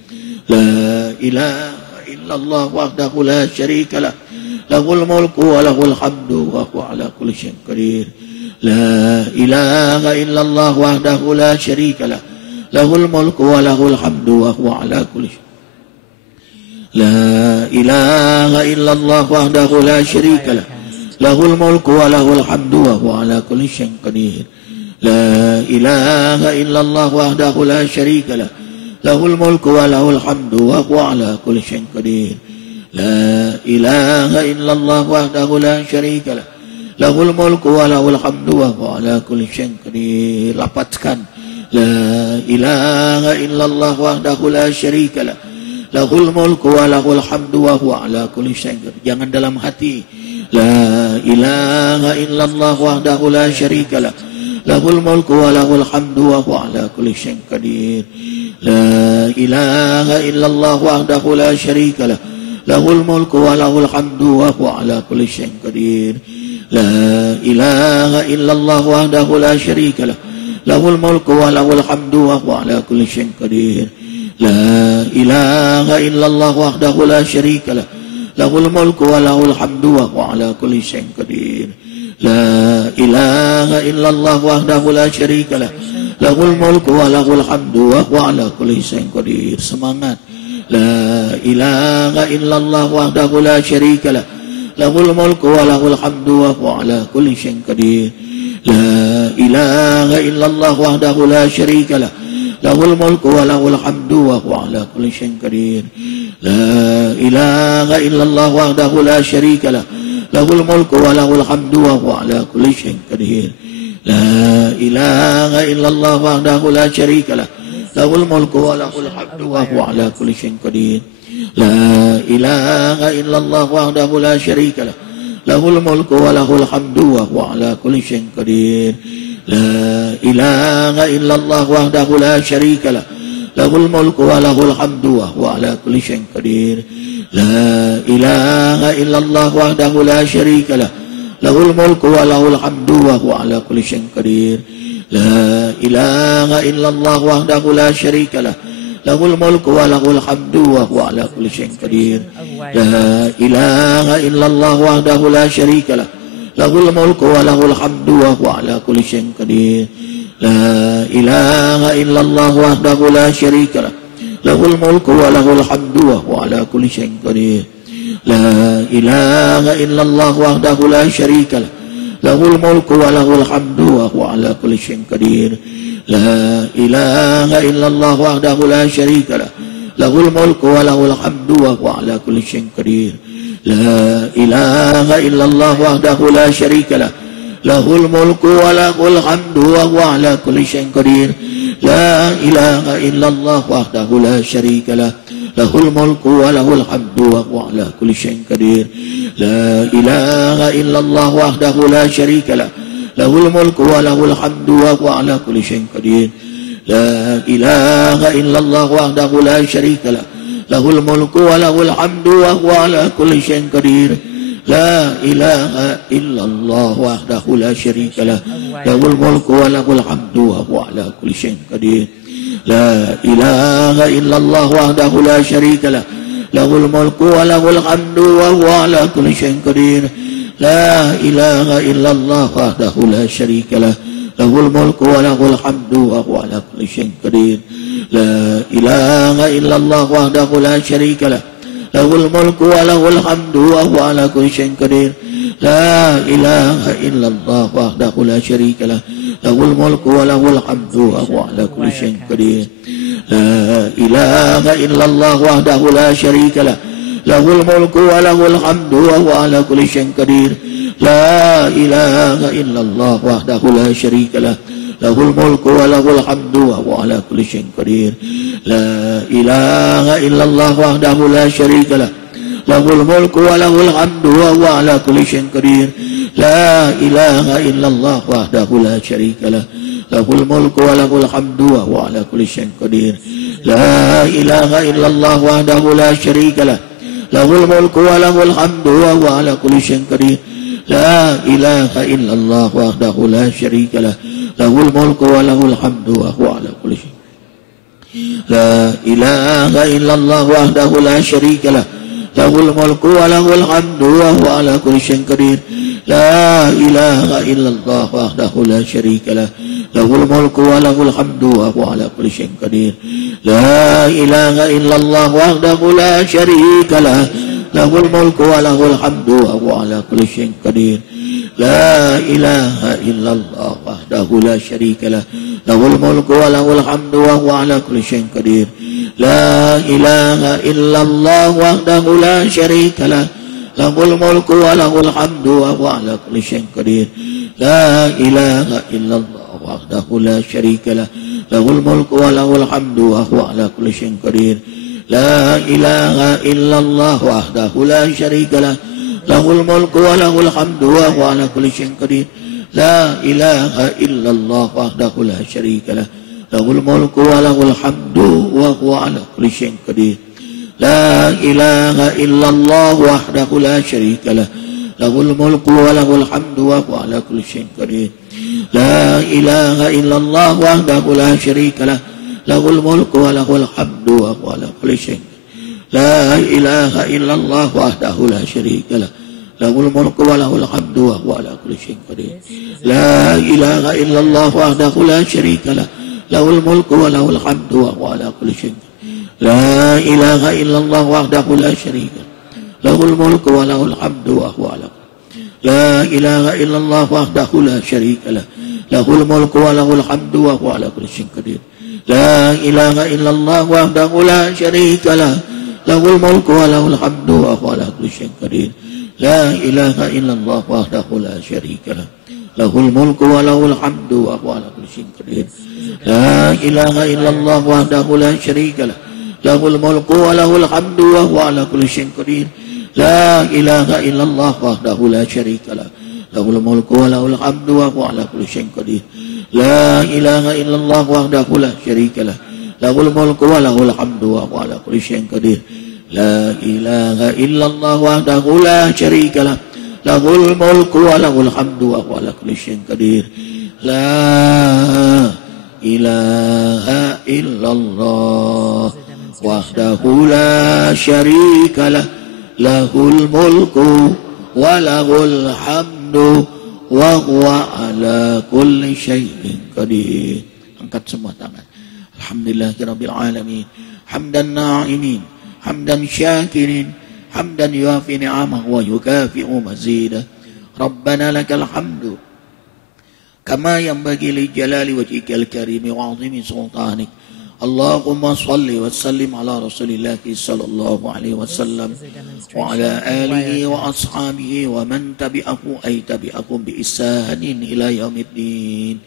La ilaha illallah wahdahu la syarika lah, lahul mulku wa lahul hamdu wa huwa ala kulli syai'in qadir. La ilaha illallah wahdahu la syarika lah, lahul mulku wa lahul hamdu wa huwa ala kulli syai'in. La ilaha illallah wahdahu la syarika lah, lahul mulku wa lahul hamdu wa huwa ala kulli syai'in qadir. La ilaha illallah wahdahu la syarika lah, lahul mulku wa lahul hamdu wa huwa ala kulli syai'in qadir. La ilaha illallah wahdahu la syarika lah, lahul mulku wa lahul hamdu wa huwa ala kulli syai'in qadir. Lapatkan. La ilaha illallah wahdahu la syarika lah, lahul mulku wa lahul hamdu wa huwa ala kulli syai'in qadir. Jangan dalam hati. لا إله إلا الله وحده لا شريك له له الملك وله الحمد وهو على كل شيء قدير لا إله إلا الله وحده لا شريك له له الملك وله الحمد وهو على كل شيء قدير لا إله إلا الله وحده لا شريك له له الملك وله الحمد وهو على كل شيء قدير لا إله إلا الله وحده لا شريك له له الملك وله الحمد وهو على كل شيء قدير لا إله إلا الله وحده لا شريك له له الملك وله الحمد وهو على كل شيء قدير. Semangat. لا إله إلا الله وحده لا شريك له له الملك وله الحمد وهو على كل شيء قدير لا إله إلا الله وحده لا شريك له له الملك وله الحمد وهو على كل شيء قدير لا إله إلا الله وحده لا شريك له له الملك وله الحمد وهو على كل شيء قدير لا إله إلا الله وحده لا شريك له له الملك وله الحمد وهو على كل شيء قدير لا إله إلا الله وحده لا شريك له له الملك وله الحمد وهو على كل شيء قدير لا إله إلا الله وحده لا شريك له له الملك وله الحمد وهو على كل شيء قدير لا إله إلا الله وحده لا شريك له له الملك وله الحمد وهو على كل شيء قدير لا إله إلا الله وحده لا شريك له له الملك وله الحمد وهو على كل شيء قدير لا إله إلا الله وحده لا شريك له له الملك وله الحمد وهو على كل شيء قدير لا إله إلا الله وحده لا شريك له له الملك وله الحمد وهو على كل شيء قدير لا إله إلا الله وحده لا شريك له له الملك وله الحمد وهو على كل شيء قدير لا إله إلا الله وحده لا شريك له له الملك وله الحمد وهو على كل شيء قدير لا إله إلا الله وحده لا شريك له له الملك وله الحمد وهو على كل شيء قدير لا إله إلا الله وحده لا شريك له له الملك وله الحمد وهو على كل شيء قدير لا إله إلا الله وحده لا شريك له له الملك وله الحمد وهو على كل شيء قدير لا إله إلا الله وحده لا شريك له له الملك وله الحمد وهو على كل شيء قدير لا إله إلا الله وحده لا شريك له له الملك وله الحمد وهو على كل شيء قدير لا إله إلا الله وحده لا شريك له له الملك وله الحمد وهو على كل شيء قدير لا إله إلا الله وحده لا شريك له له الملك وله الحمد وهو على كل شيء قدير لا إله إلا الله وحده لا شريك له له الملك وله الحمد وهو على كل شيء قدير لا إله إلا الله وحده لا شريك له له الملك وله الحمد وهو على كل شيء قدير لا إله إلا الله وحده لا شريك له له الملك وله الحمد وهو على كل شيء قدير لا إله إلا الله وحده لا شريك له له الملك وله الحمد وهو على كل شيء قدير لا إله إلا الله وحده لا شريك له له الملك وله الحمد وهو على كل شيء قدير لا إله إلا الله وحده لا شريك له له الملك وله الحمد وهو على كل شيء قدير لا إله إلا الله وحده لا شريك له له الملك وله الحمد وهو على كل شيء قدير لا إله إلا الله وحده لا شريك له له الملك وله الحمد وهو على كل شيء لا إله إلا الله وحده لا شريك له له الملك وله الحمد وهو على كل شيء قدير لا إله إلا الله وحده لا شريك له له الملك وله الحمد وهو على كل شيء قدير لا إله إلا الله وحده لا شريك له له الملك وله الحمد وهو على كل شيء قدير لا إله إلا الله وحده لا شريك له له الملك وله الحمد وهو على كل شيء قدير لا إله إلا الله وحده لا شريك له له الملك وله الحمد وهو على كل شيء قدير لا إله إلا الله وحده لا شريك له له الملك وله الحمد وهو على كل شيء قدير لا إله إلا الله وحده لا شريك له lahul mulku wa lahul hamdu wa huwa ala kulli syai'in qadir. La ilaha illallah wahdahu la syarika lah. Lahul mulku wa lahul hamdu wa huwa ala kulli syai'in qadir. La ilaha illallah wahdahu la syarika lah. Lahul mulku wa lahul hamdu wa huwa ala kulli syai'in qadir. La ilaha illallah wahdahu la syarika lah. Lahul mulku wa lahul hamdu wa huwa ala kulli syai'in qadir. La ilaha illallah wahdahu la syarika lah. Lahul mulku wa lahul hamdu wa huwa ala kulli syai'in qadir. La ilaha illallah wahdahu la syarika lah. Lahul mulku wa lahul hamdu wa huwa ala kulli syai'in qadir. La ilaha illallah wahdahu la syarika lah. Lahul mulku wa lahul hamdu wa huwa ala. La ilaha illallah wahdahu la syarika lah. Lahul mulku wa lahul hamdu wa huwa ala kulli syai'in qadir. La ilaha illallah wahdahu la syarika lah. Lahul mulku wa lahul hamdu wa huwa ala kulli syai'in qadir. La ilaha illallah wahdahu la syarika lah. Lahul mulku wa lahul hamdu wa huwa ala kulli syai'in qadir. La ilaha illallah wahdahu la syarika lah. Lahul mulku wa lahul hamdu wa huwa ala kulli syai'in qadir. La ilaha illallah wahdahu la syarika lah. Lahul mulku wa lahul hamdu wa huwa ala kulli syai'in qadir. La ilaha illallah wahdahu la syarika lah. Lahul mulku wa lahul hamdu wa huwa ala kulli syai'in qadir. La ilaha illallah wahdahu la syarika lah. Lahul mulku wa lahul hamdu wa huwa ala kulli syai'in qadir. La ilaha illallah wahdahu la syarika lah. Lahul mulku wa lahul hamdu wa huwa ala kulli syai'in qadir. Angkat semua tangan. Alhamdulillahirabbil alamin. Hamdan na'imin, hamdan syakirin, hamdan yuafi ni'amahu wa yukafi'u mazidah. Rabbana lakal hamdu kama yanbaghi li jalali wajhikal karim wa 'azimi sultanik. Allahumma salli wa sallim ala Rasulillah sallallahu alaihi wasallam wa ala alihi wa ashabihi wa man tabi'ahu ay tabi'akum bi ihsanin ila yaumiddin.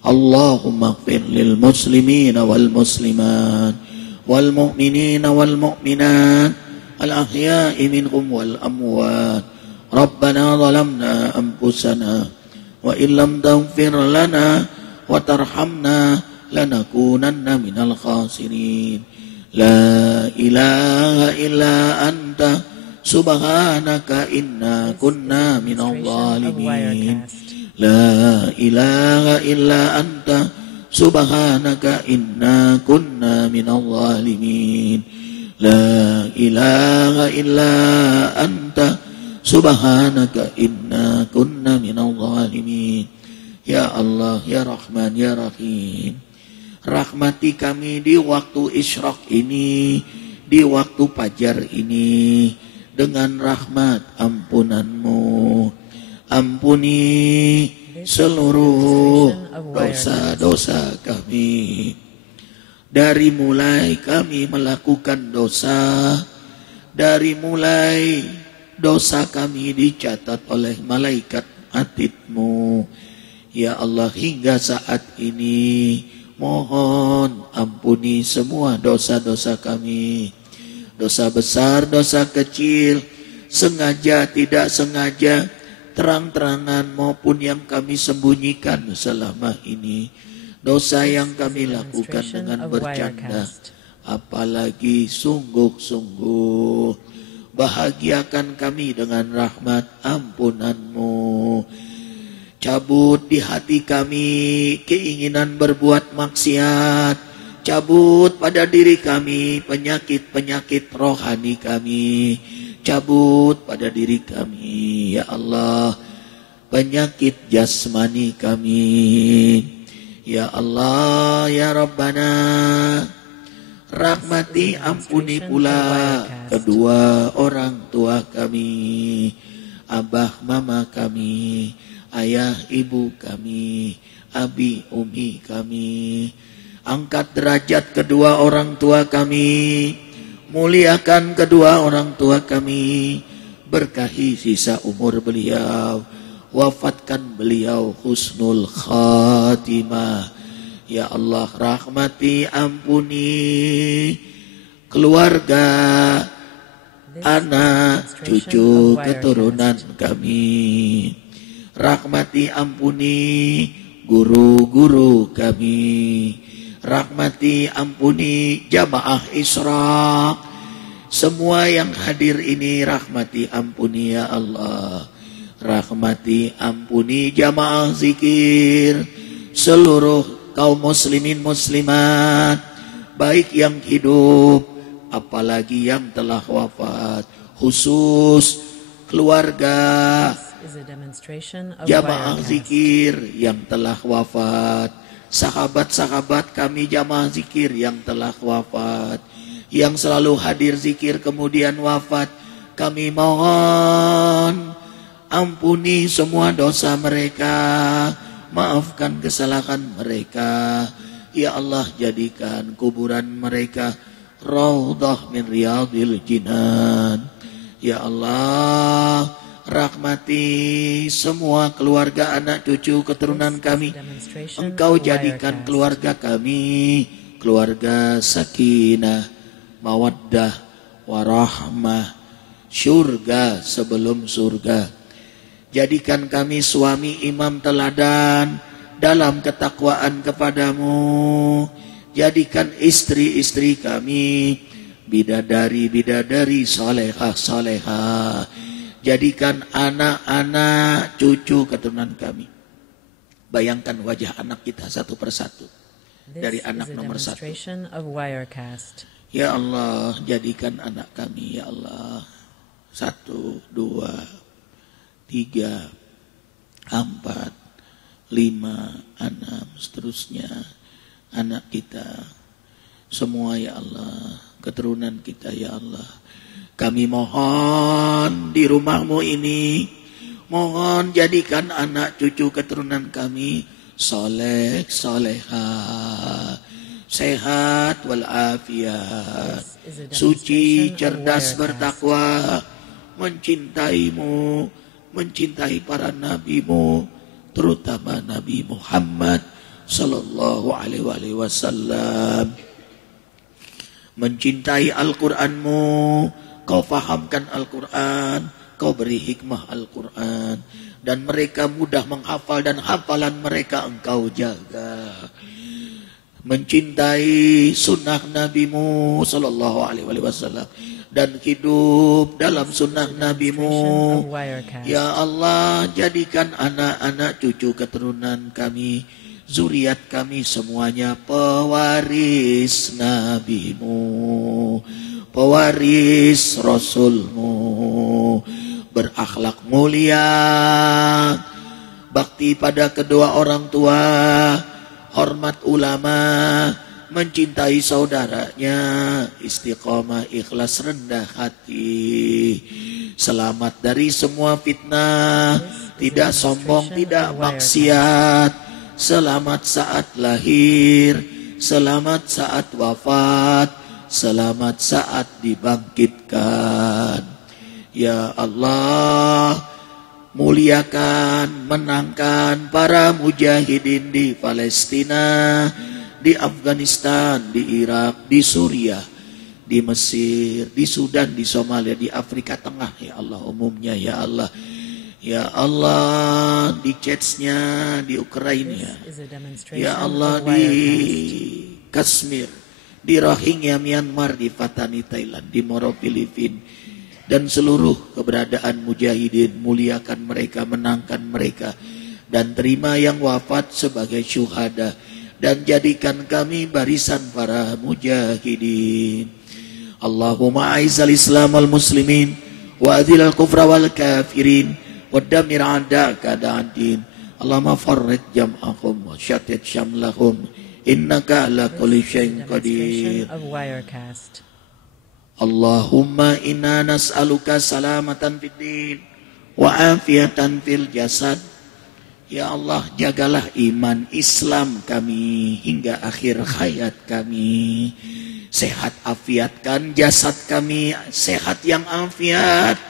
Allahumma ighfir lil muslimin wal muslimat wal mu'minin wal mu'minat al ahya'i minhum wal amwat. Rabbana zalamna anfusana wa illam taghfir lana wa tarhamna lanakunanna minal khasirin. La ilaha illa anta subhanaka inna kunna minal zalimin. La ilaha illa anta subhanaka inna kunna minal zalimin. La ilaha illa anta subhanaka inna kunna minal zalimin. Ya Allah, ya Rahman, ya Rahim, rahmati kami di waktu isyraq ini, di waktu fajar ini, dengan rahmat ampunan-Mu. Ampuni seluruh dosa-dosa kami. Dari mulai kami melakukan dosa, dari mulai dosa kami dicatat oleh malaikat atid-Mu. Ya Allah, hingga saat ini mohon ampuni semua dosa-dosa kami. Dosa besar, dosa kecil, sengaja, tidak sengaja, terang-terangan maupun yang kami sembunyikan selama ini. Dosa yang kami lakukan dengan bercanda, apalagi sungguh-sungguh. Bahagiakan kami dengan rahmat ampunan-Mu. Cabut di hati kami keinginan berbuat maksiat. Cabut pada diri kami penyakit-penyakit rohani kami. Cabut pada diri kami, ya Allah, penyakit jasmani kami. Ya Allah, ya Rabbana, rahmati ampuni pula kedua orang tua kami, abah mama kami, ayah ibu kami, abi umi kami. Angkat derajat kedua orang tua kami, muliakan kedua orang tua kami, berkahi sisa umur beliau, wafatkan beliau husnul khatimah. Ya Allah, rahmati ampuni keluarga anak cucu keturunan kami. Rahmati ampuni guru-guru kami. Rahmati ampuni jamaah Isra. Semua yang hadir ini rahmati ampuni ya Allah. Rahmati ampuni jamaah zikir. Seluruh kaum muslimin muslimat, baik yang hidup apalagi yang telah wafat, khusus keluarga jamaah zikir yang telah wafat, sahabat-sahabat kami jamaah zikir yang telah wafat, yang selalu hadir zikir kemudian wafat, kami mohon ampuni semua dosa mereka, maafkan kesalahan mereka. Ya Allah, jadikan kuburan mereka raudhah min riyadil jinan. Ya Allah, rahmati semua keluarga anak cucu keturunan kami. Engkau jadikan keluarga kami keluarga sakinah, mawaddah, warahmah, syurga sebelum surga. Jadikan kami suami imam teladan dalam ketakwaan kepadamu. Jadikan istri-istri kami bidadari-bidadari salehah-salehah. Jadikan anak-anak cucu keturunan kami. Bayangkan wajah anak kita satu persatu. Dari anak nomor satu. Ya Allah, jadikan anak kami ya Allah. 1, 2, 3, 4, 5, 6, seterusnya. Anak kita semua ya Allah, keturunan kita ya Allah. Kami mohon di rumahmu ini, mohon jadikan anak cucu keturunan kami soleh, solehah, sehat walafiat, suci, cerdas, bertakwa, mencintaimu, mencintai para nabimu, terutama Nabi Muhammad sallallahu alaihi wasallam. Mencintai Al-Qur'anmu, kau fahamkan Al-Quran, kau beri hikmah Al-Quran, dan mereka mudah menghafal dan hafalan mereka engkau jaga. Mencintai sunnah nabimu sallallahu alaihi wasallam dan hidup dalam sunnah nabimu. Ya Allah, jadikan anak-anak cucu keturunan kami, zuriat kami semuanya pewaris nabimu, pewaris rasulmu, berakhlak mulia, bakti pada kedua orang tua, hormat ulama, mencintai saudaranya, istiqomah, ikhlas, rendah hati, selamat dari semua fitnah, tidak sombong, tidak maksiat, selamat saat lahir, selamat saat wafat, selamat saat dibangkitkan. Ya Allah, muliakan, menangkan para mujahidin di Palestina, di Afghanistan, di Irak, di Suriah, di Mesir, di Sudan, di Somalia, di Afrika Tengah, ya Allah, umumnya ya Allah. Ya Allah, di Chechnya, di Ukraina, ya Allah, di Kashmir, di Rohingya, Myanmar, di Patani, Thailand, di Moro, Filipina, dan seluruh keberadaan mujahidin, muliakan mereka, menangkan mereka, dan terima yang wafat sebagai syuhada, dan jadikan kami barisan para mujahidin. Allahumma a'izzal Islam wal muslimin, wa adhil al kufra wal kafirin, wa damir a'da'aka da'adin. Allahumma farrid jam'ahum wa syatit syamlahum, innaka ala kulli syai'in qadir. Allahumma inna nas'aluka salamatan fid din wa afiatan fil jasad. Ya Allah, jagalah iman Islam kami hingga akhir hayat kami. Sehat afiatkan jasad kami, sehat yang afiat.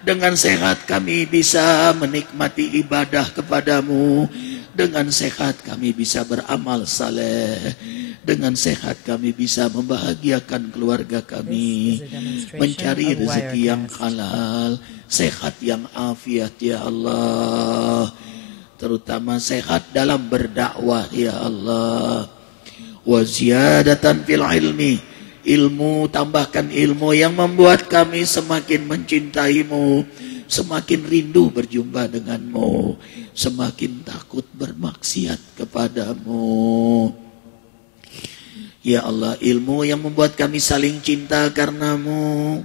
Dengan sehat kami bisa menikmati ibadah kepadamu. Dengan sehat kami bisa beramal saleh. Dengan sehat kami bisa membahagiakan keluarga kami, mencari rezeki yang halal, sehat yang afiat ya Allah. Terutama sehat dalam berdakwah ya Allah. Wa ziyadatan fil ilmi, ilmu, tambahkan ilmu yang membuat kami semakin mencintaimu, semakin rindu berjumpa denganmu, semakin takut bermaksiat kepadamu. Ya Allah, ilmu yang membuat kami saling cinta karenamu.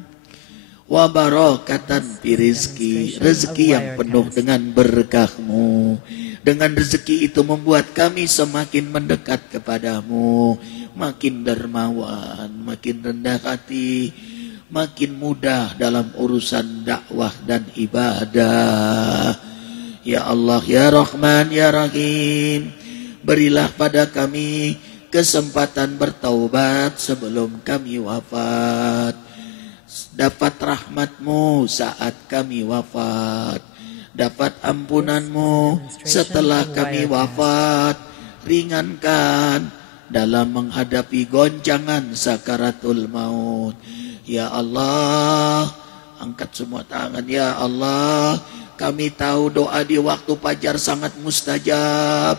Wa barakatan fi rizki, rezeki yang penuh dengan berkahmu. Dengan rezeki itu membuat kami semakin mendekat kepadamu, makin dermawan, makin rendah hati, makin mudah dalam urusan dakwah dan ibadah. Ya Allah, ya Rahman, ya Rahim, berilah pada kami kesempatan bertaubat sebelum kami wafat, dapat rahmat-Mu saat kami wafat, dapat ampunan-Mu setelah kami wafat, ringankan dalam menghadapi goncangan sakaratul maut. Ya Allah, angkat semua tangan. Ya Allah, kami tahu doa di waktu fajar sangat mustajab.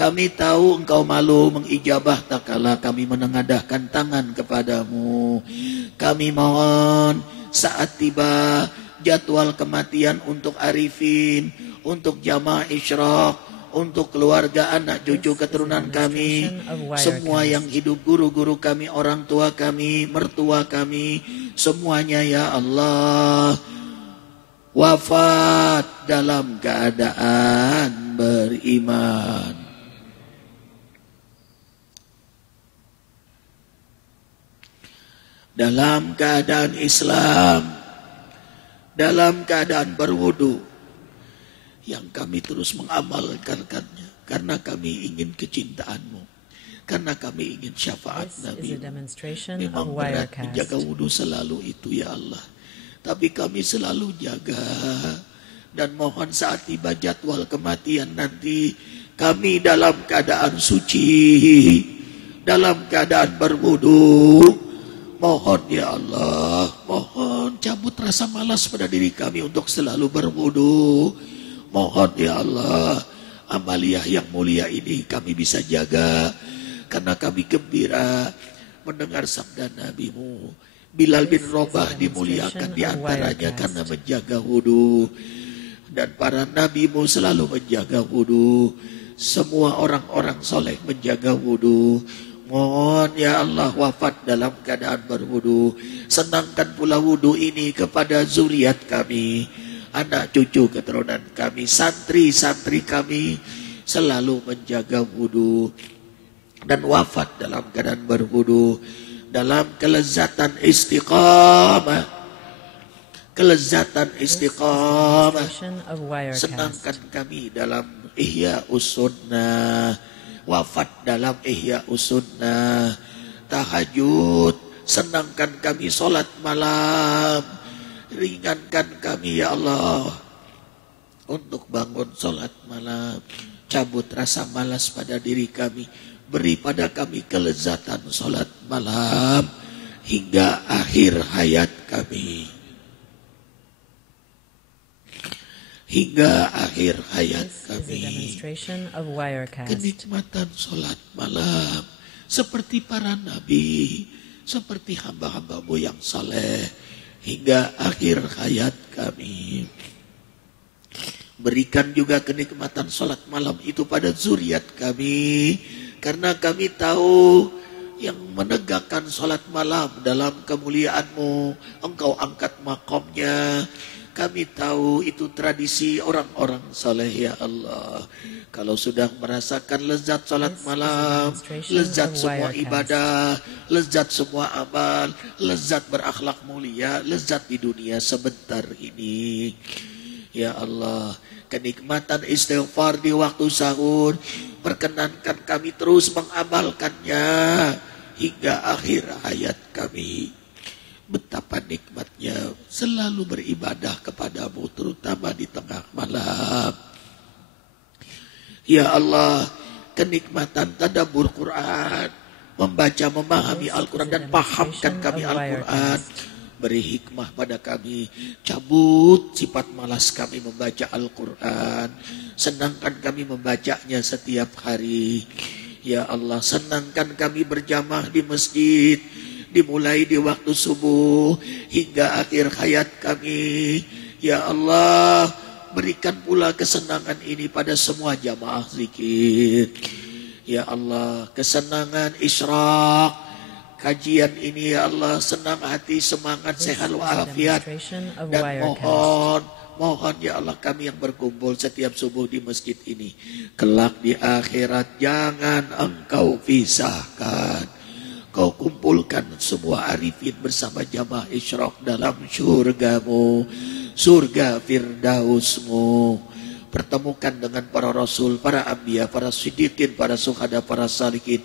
Kami tahu Engkau malu mengijabah tak kala kami menengadahkan tangan kepadamu. Kami mohon saat tiba jadwal kematian untuk Arifin, untuk jamaah Isyraq, untuk keluarga anak cucu keturunan kami, semua yang hidup, guru-guru kami, orang tua kami, mertua kami, semuanya ya Allah wafat dalam keadaan beriman. Dalam keadaan Islam, dalam keadaan berwudu, yang kami terus mengamalkannya karena kami ingin kecintaan-Mu, karena kami ingin syafaat Nabi. Memang berat menjaga wudu selalu itu ya Allah, tapi kami selalu jaga. Dan mohon saat tiba jadwal kematian nanti, kami dalam keadaan suci, dalam keadaan berwudu. Mohon ya Allah, mohon cabut rasa malas pada diri kami untuk selalu berwudu. Mohon ya Allah, amaliyah yang mulia ini kami bisa jaga, karena kami gembira mendengar sabda Nabi-Mu. Bilal bin Rabah dimuliakan diantaranya karena menjaga wudu. Dan para Nabi-Mu selalu menjaga wudu. Semua orang-orang soleh menjaga wudu. Mohon ya Allah wafat dalam keadaan berwudu. Senangkan pula wudu ini kepada zuriat kami, anak cucu keturunan kami, santri-santri kami selalu menjaga wudu dan wafat dalam keadaan berwudu, dalam kelezatan istiqamah. Kelezatan istiqamah. Senangkan kami dalam ihya sunnah, wafat dalam ihya sunnah, tahajud. Senangkan kami solat malam, ringankan kami ya Allah untuk bangun solat malam. Cabut rasa malas pada diri kami, beri pada kami kelezatan solat malam hingga akhir hayat kami, hingga akhir hayat kami. Kenikmatan solat malam seperti para nabi, seperti hamba-hamba-Mu yang saleh hingga akhir hayat kami. Berikan juga kenikmatan solat malam itu pada zuriat kami, karena kami tahu yang menegakkan solat malam dalam kemuliaan-Mu, Engkau angkat makomnya. Kami tahu itu tradisi orang-orang saleh ya Allah. Kalau sudah merasakan lezat salat malam, lezat semua ibadah, lezat semua amal, lezat berakhlak mulia, lezat di dunia sebentar ini. Ya Allah, kenikmatan istighfar di waktu sahur, perkenankan kami terus mengamalkannya hingga akhir hayat kami. Betapa nikmatnya selalu beribadah kepadamu, terutama di tengah malam. Ya Allah, kenikmatan tadabbur Quran, membaca, memahami Al-Quran dan pahamkan kami Al-Quran. Beri hikmah pada kami, cabut sifat malas kami membaca Al-Quran, senangkan kami membacanya setiap hari. Ya Allah, senangkan kami berjamaah di masjid, dimulai di waktu subuh hingga akhir hayat kami. Ya Allah, berikan pula kesenangan ini pada semua jamaah zikir. Ya Allah, kesenangan isyraq kajian ini, ya Allah, senang hati, semangat, sehat walafiat. Dan mohon ya Allah, kami yang berkumpul setiap subuh di masjid ini, kelak di akhirat jangan Engkau pisahkan. Kau kumpulkan semua arifin bersama jamaah isyraq dalam surgamu, surga firdausmu. Pertemukan dengan para rasul, para anbiya, para siddiqin, para syuhada, para salihin,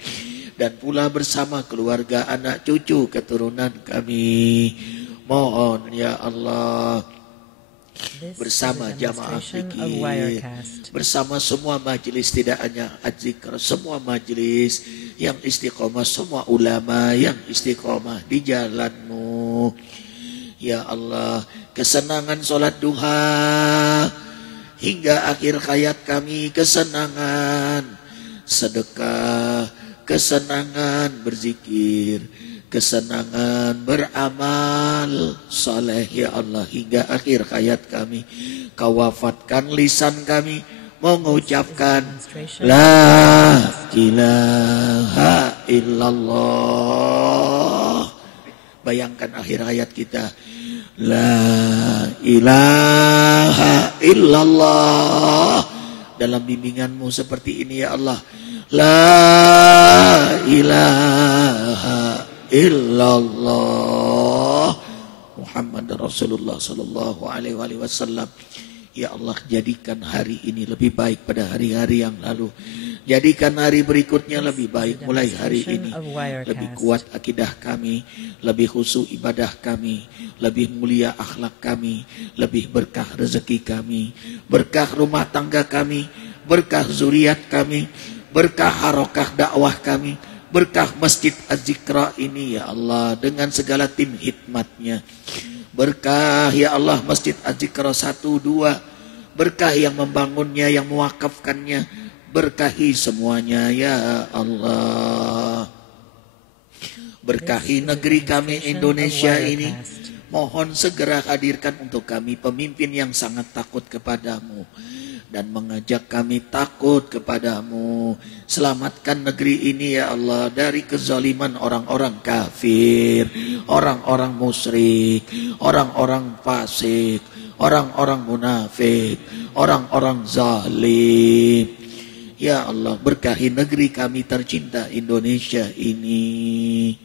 dan pula bersama keluarga, anak cucu, keturunan kami. Mohon ya Allah, bersama jamaah fikir, bersama semua majelis, tidak hanya adzikr, semua majelis yang istiqomah, semua ulama yang istiqomah di jalanmu. Ya Allah, kesenangan sholat duha hingga akhir hayat kami, kesenangan sedekah, kesenangan berzikir, kesenangan beramal saleh ya Allah hingga akhir hayat kami. Kau wafatkan lisan kami mengucapkan la ilaha illallah. Bayangkan akhir hayat kita, la ilaha illallah. Dalam bimbinganmu seperti ini ya Allah, la ilaha illallah Muhammad Rasulullah sallallahu alaihi wasallam. Ya Allah, jadikan hari ini lebih baik pada hari-hari yang lalu. Jadikan hari berikutnya lebih baik mulai hari ini. Lebih kuat akidah kami, lebih khusyuk ibadah kami, lebih mulia akhlak kami, lebih berkah rezeki kami, berkah rumah tangga kami, berkah zuriat kami, berkah harokah dakwah kami, berkah masjid Az-Zikra ini ya Allah dengan segala tim hikmatnya. Berkah ya Allah masjid Az-Zikra 1, 2, berkah yang membangunnya, yang mewakafkannya, berkahi semuanya ya Allah. Berkahi negeri kami Indonesia ini. Mohon segera hadirkan untuk kami pemimpin yang sangat takut kepadamu dan mengajak kami takut kepadamu. Selamatkan negeri ini ya Allah dari kezaliman orang-orang kafir, orang-orang musyrik, orang-orang fasik, orang-orang munafik, orang-orang zalim. Ya Allah, berkahi negeri kami tercinta Indonesia ini.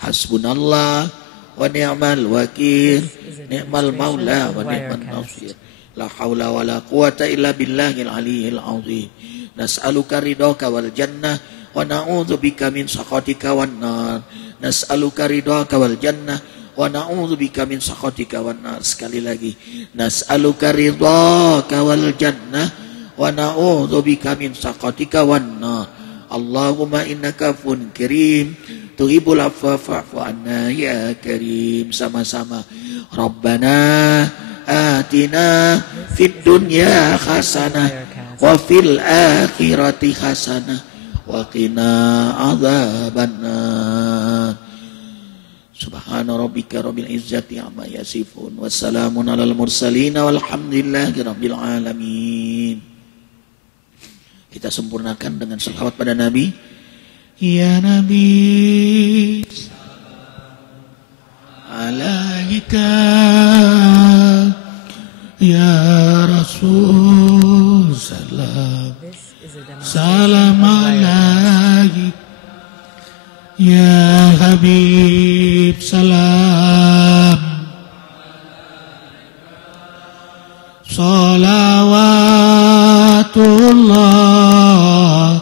Hasbunallah wa ni'mal wakil, ni'mal maula wa ni'man nasir. La haula wa la quwata illa billahil aliyyil azim. Nas'aluka ridhaka wal jannah wa na'udzubika min sakhatika wan nar. Nas'aluka ridhaka wal jannah wa na'udzubika min sakhatika wan nar. Sekali lagi, nas'aluka ridhaka wal jannah wa na'udzubika min sakhatika wan nar. Allahumma innaka afuwwun karim tuhibbul afwa fa'fu anna ya karim. Sama-sama. Rabbana atina fid dunya hasanah wa fil akhirati hasanah wa qina adzabannar. Subhana rabbika rabbil izzati amma yasifun wa salamun alal mursalin walhamdulillahi rabbil alamin. Kita sempurnakan dengan selawat pada Nabi. Ya Nabi alaika, ya Rasul salam, salam alaik, ya Habib salam, salawatullah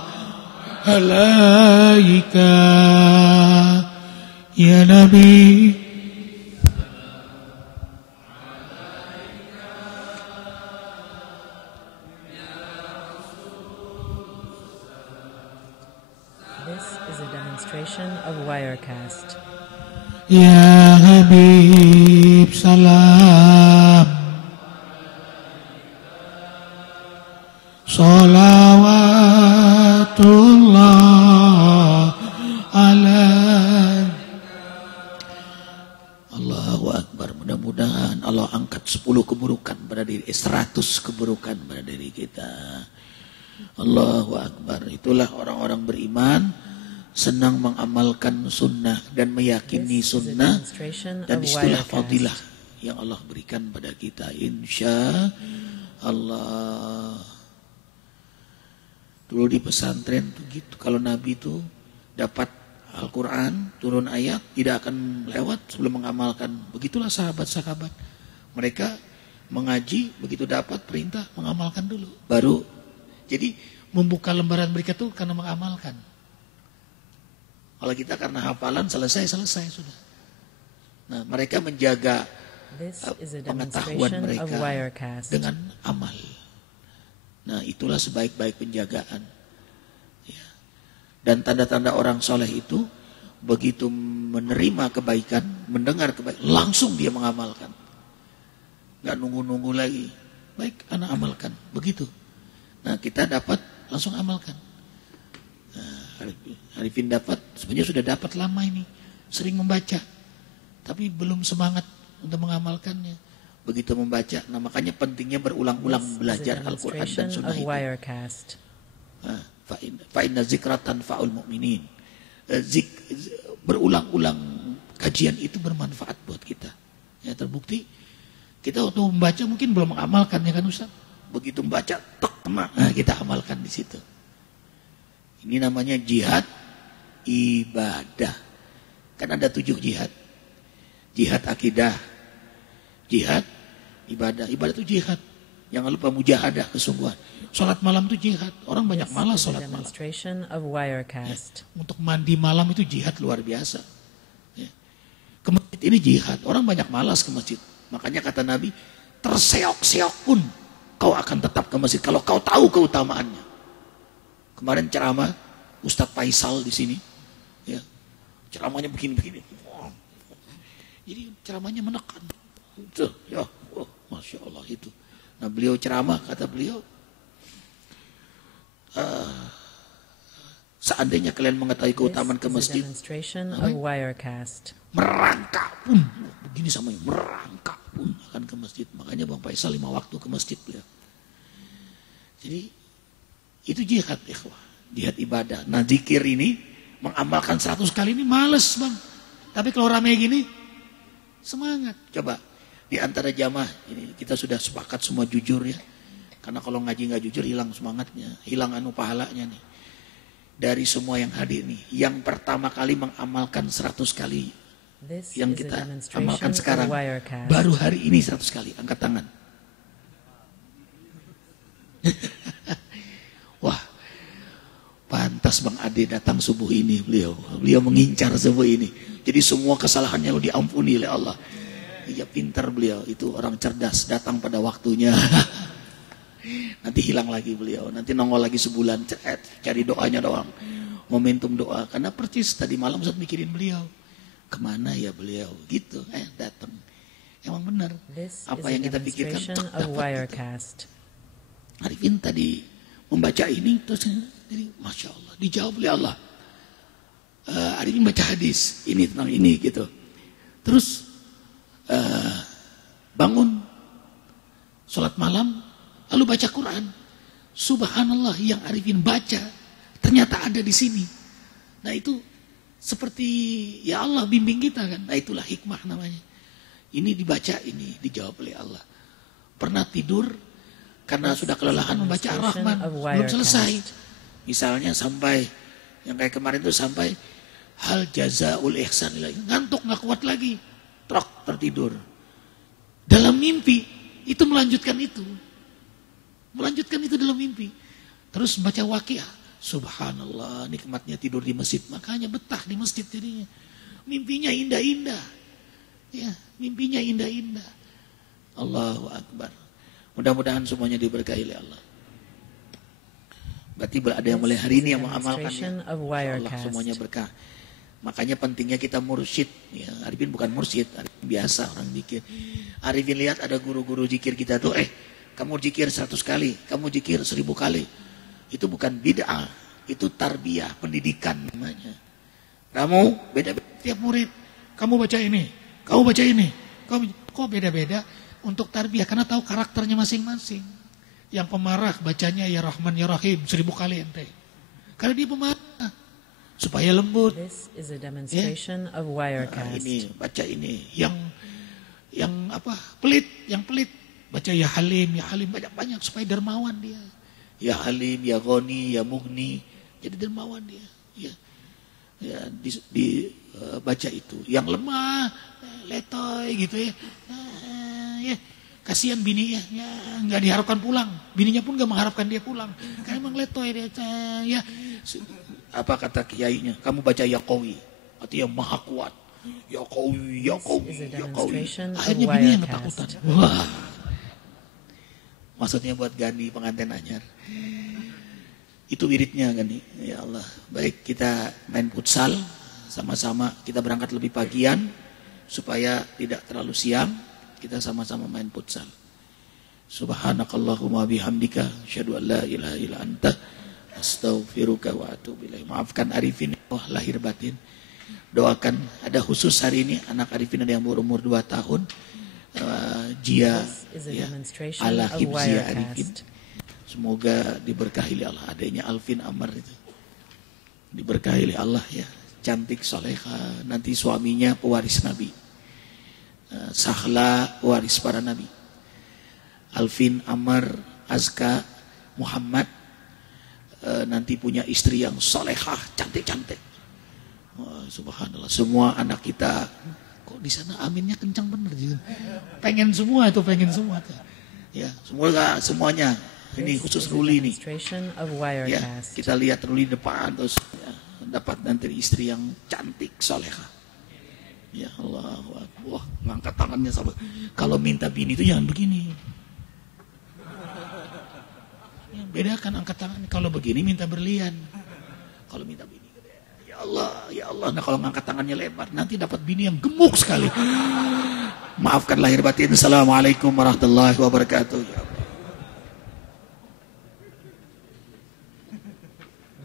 alaika, ya Nabi demonstration of Wirecast. Ya Habib salam, salawatullah alaih. Allahu Akbar. Mudah-mudahan Allah angkat 10 keburukan pada diri, 100 keburukan pada diri kita. Allahu Akbar. Itulah orang-orang beriman, senang mengamalkan sunnah dan meyakini sunnah, dan istilah fadilah yang Allah berikan pada kita, insya Allah. Dulu di pesantren tuh gitu, kalau Nabi tuh dapat Al-Quran, turun ayat, tidak akan lewat sebelum mengamalkan. Begitulah sahabat-sahabat. Mereka mengaji, begitu dapat perintah, mengamalkan dulu. Baru, jadi membuka lembaran berikut itu karena mengamalkan. Kalau kita karena hafalan, selesai sudah. Nah, mereka menjaga pengetahuan mereka dengan amal. Nah, itulah sebaik-baik penjagaan. Ya. Dan tanda-tanda orang soleh itu, begitu menerima kebaikan, mendengar kebaikan, langsung dia mengamalkan. Gak nunggu-nunggu lagi. Baik, anak amalkan. Begitu. Nah, kita dapat, langsung amalkan. Nah, Arifin dapat, sebenarnya sudah dapat lama ini. Sering membaca. Tapi belum semangat untuk mengamalkannya. Begitu membaca, nah makanya pentingnya berulang-ulang belajar Al-Quran dan Sunnah itu. Fa'inna zikratan fa'ul mu'minin. Berulang-ulang kajian itu bermanfaat buat kita. Ya, terbukti kita waktu membaca mungkin belum mengamalkan, ya kan Ustaz? Begitu membaca, nah kita amalkan di situ. Ini namanya jihad ibadah. Kan ada 7 jihad. Jihad akidah, jihad ibadah. Ibadah itu jihad. Jangan lupa mujahadah, kesungguhan. Sholat malam itu jihad. Orang banyak malas sholat malam. Ya. Untuk mandi malam itu jihad luar biasa. Ya. Ke masjid ini jihad. Orang banyak malas ke masjid. Makanya kata Nabi, terseok-seok pun kau akan tetap ke masjid kalau kau tahu keutamaannya. Kemarin ceramah Ustadz Faisal di sini. Ya. Ceramahnya begini-begini. Jadi ceramahnya menekan. Ya, Masya Allah itu. Nah, beliau ceramah, kata beliau, seandainya kalian mengetahui keutamaan ke masjid, merangkak pun, begini samanya, merangkak pun akan ke masjid. Makanya Bang Faisal 5 waktu ke masjid beliau. Jadi itu jihad, ikhwah, jihad ibadah. Nah, zikir ini mengamalkan 100 kali ini males Bang. Tapi kalau ramai gini, semangat. Coba di antara jamaah ini kita sudah sepakat semua jujur ya. Karena kalau ngaji nggak jujur hilang semangatnya, hilang pahalanya nih. Dari semua yang hadir nih, yang pertama kali mengamalkan 100 kali yang kita amalkan sekarang, baru hari ini 100 kali, angkat tangan. Wah, pantas Bang Ade datang subuh ini, beliau mengincar subuh ini. Jadi semua kesalahannya lo diampuni oleh Allah. Iya, pintar beliau, itu orang cerdas, datang pada waktunya. Nanti hilang lagi beliau, nanti nongol lagi sebulan, cari doanya doang, momentum doa. Karena percis tadi malam saat mikirin beliau, kemana ya beliau, gitu, datang. Emang benar, apa yang kita pikirkan dapat. Arifin tadi membaca ini, terus jadi Masya Allah, dijawab oleh Allah. Arifin baca hadis, ini tentang ini gitu. Terus bangun, sholat malam, lalu baca Quran. Subhanallah, yang Arifin baca ternyata ada di sini. Nah itu seperti ya Allah bimbing kita kan. Nah itulah hikmah namanya. Ini dibaca, ini dijawab oleh Allah. Pernah tidur karena sudah kelelahan membaca Ar-Rahman, belum selesai. Misalnya sampai yang kayak kemarin itu sampai hal jazaul ihsan, ngantuk nggak kuat lagi, tertidur. Dalam mimpi itu melanjutkan itu dalam mimpi. Terus baca Waqiah, subhanallah, nikmatnya tidur di masjid, makanya betah di masjid jadinya. Mimpinya indah-indah, ya, mimpinya indah-indah. Allahu Akbar. Mudah-mudahan semuanya diberkahi oleh Allah. Berarti ada yang mulai hari ini yang mengamalkan, ya. Allah semuanya berkah. Makanya pentingnya kita mursyid. Ya, Arifin bukan mursyid, Arifin biasa orang zikir. Arifin lihat ada guru-guru zikir kita tuh, kamu zikir 100 kali, kamu zikir 1000 kali. Itu bukan bid'ah, itu tarbiyah, pendidikan namanya. Kamu beda-beda tiap murid. Kamu baca ini, kamu baca ini. Kok beda-beda? Untuk tarbiyah, karena tahu karakternya masing-masing. Yang pemarah bacanya ya Rahman ya Rahim 1000 kali ente. Karena dia pemarah. Supaya lembut. This is a demonstration of Wirecast. Ini baca ini. Yang apa? Pelit, yang pelit. Baca ya Halim banyak-banyak supaya dermawan dia. Ya Halim, ya Ghani, ya Mughni. Jadi dermawan dia. Ya baca itu. Yang lemah, letoy gitu ya. Ya kasihan bininya, ya nggak diharapkan pulang. Bininya pun nggak mengharapkan dia pulang. Karena emang letoy dia. Ya apa kata kiainya? Kamu baca ya Qawi, artinya maha kuat. Ya Qawi, ya Qawi, ya Qawi. Akhirnya bininya ketakutan. Wah. Maksudnya buat Gani pengantin anyar. Itu wiridnya Gani. Ya Allah. Baik, kita main futsal sama-sama. Kita berangkat lebih pagian supaya tidak terlalu siang. Kita sama-sama main futsal. Subhanakallahumma bihamdika asyhadu an la ilaha illa anta astaghfiruka wa atubu ilaik. Maafkan Arifin lahir batin. Doakan, ada khusus hari ini anak Arifin ada yang berumur 2 tahun. Jia ya, ala hibzia Arifin. Semoga diberkahi oleh Allah. Adanya Alvin Amar itu diberkahi oleh Allah ya. Cantik soleha. Nanti suaminya pewaris Nabi. Sahla pewaris para Nabi. Alvin Amar Azka Muhammad nanti punya istri yang solehah, cantik-cantik. Subhanallah. Semua anak kita kok di sana aminnya kencang bener gitu. Pengen semua tuh. Ya, semuanya. Ini khusus Ruli nih. Ya, kita lihat Ruli depan terus ya, dapat nanti istri yang cantik, solehah. Ya Allah, wah, ngangkat tangannya sama. Kalau minta bini itu jangan begini. Ya, bedakan angkat tangan. Kalau begini minta berlian. Kalau minta bini gede. Ya Allah. Nah kalau ngangkat tangannya lebar nanti dapat bini yang gemuk sekali. Maafkan lahir batin. Assalamualaikum warahmatullahi wabarakatuh.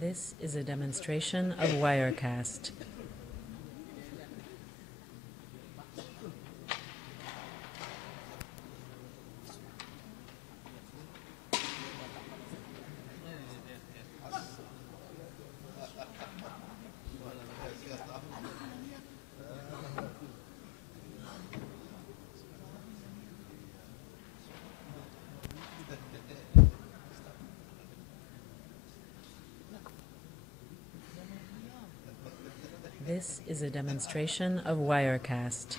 This is a demonstration of Wirecast. This is a demonstration of Wirecast.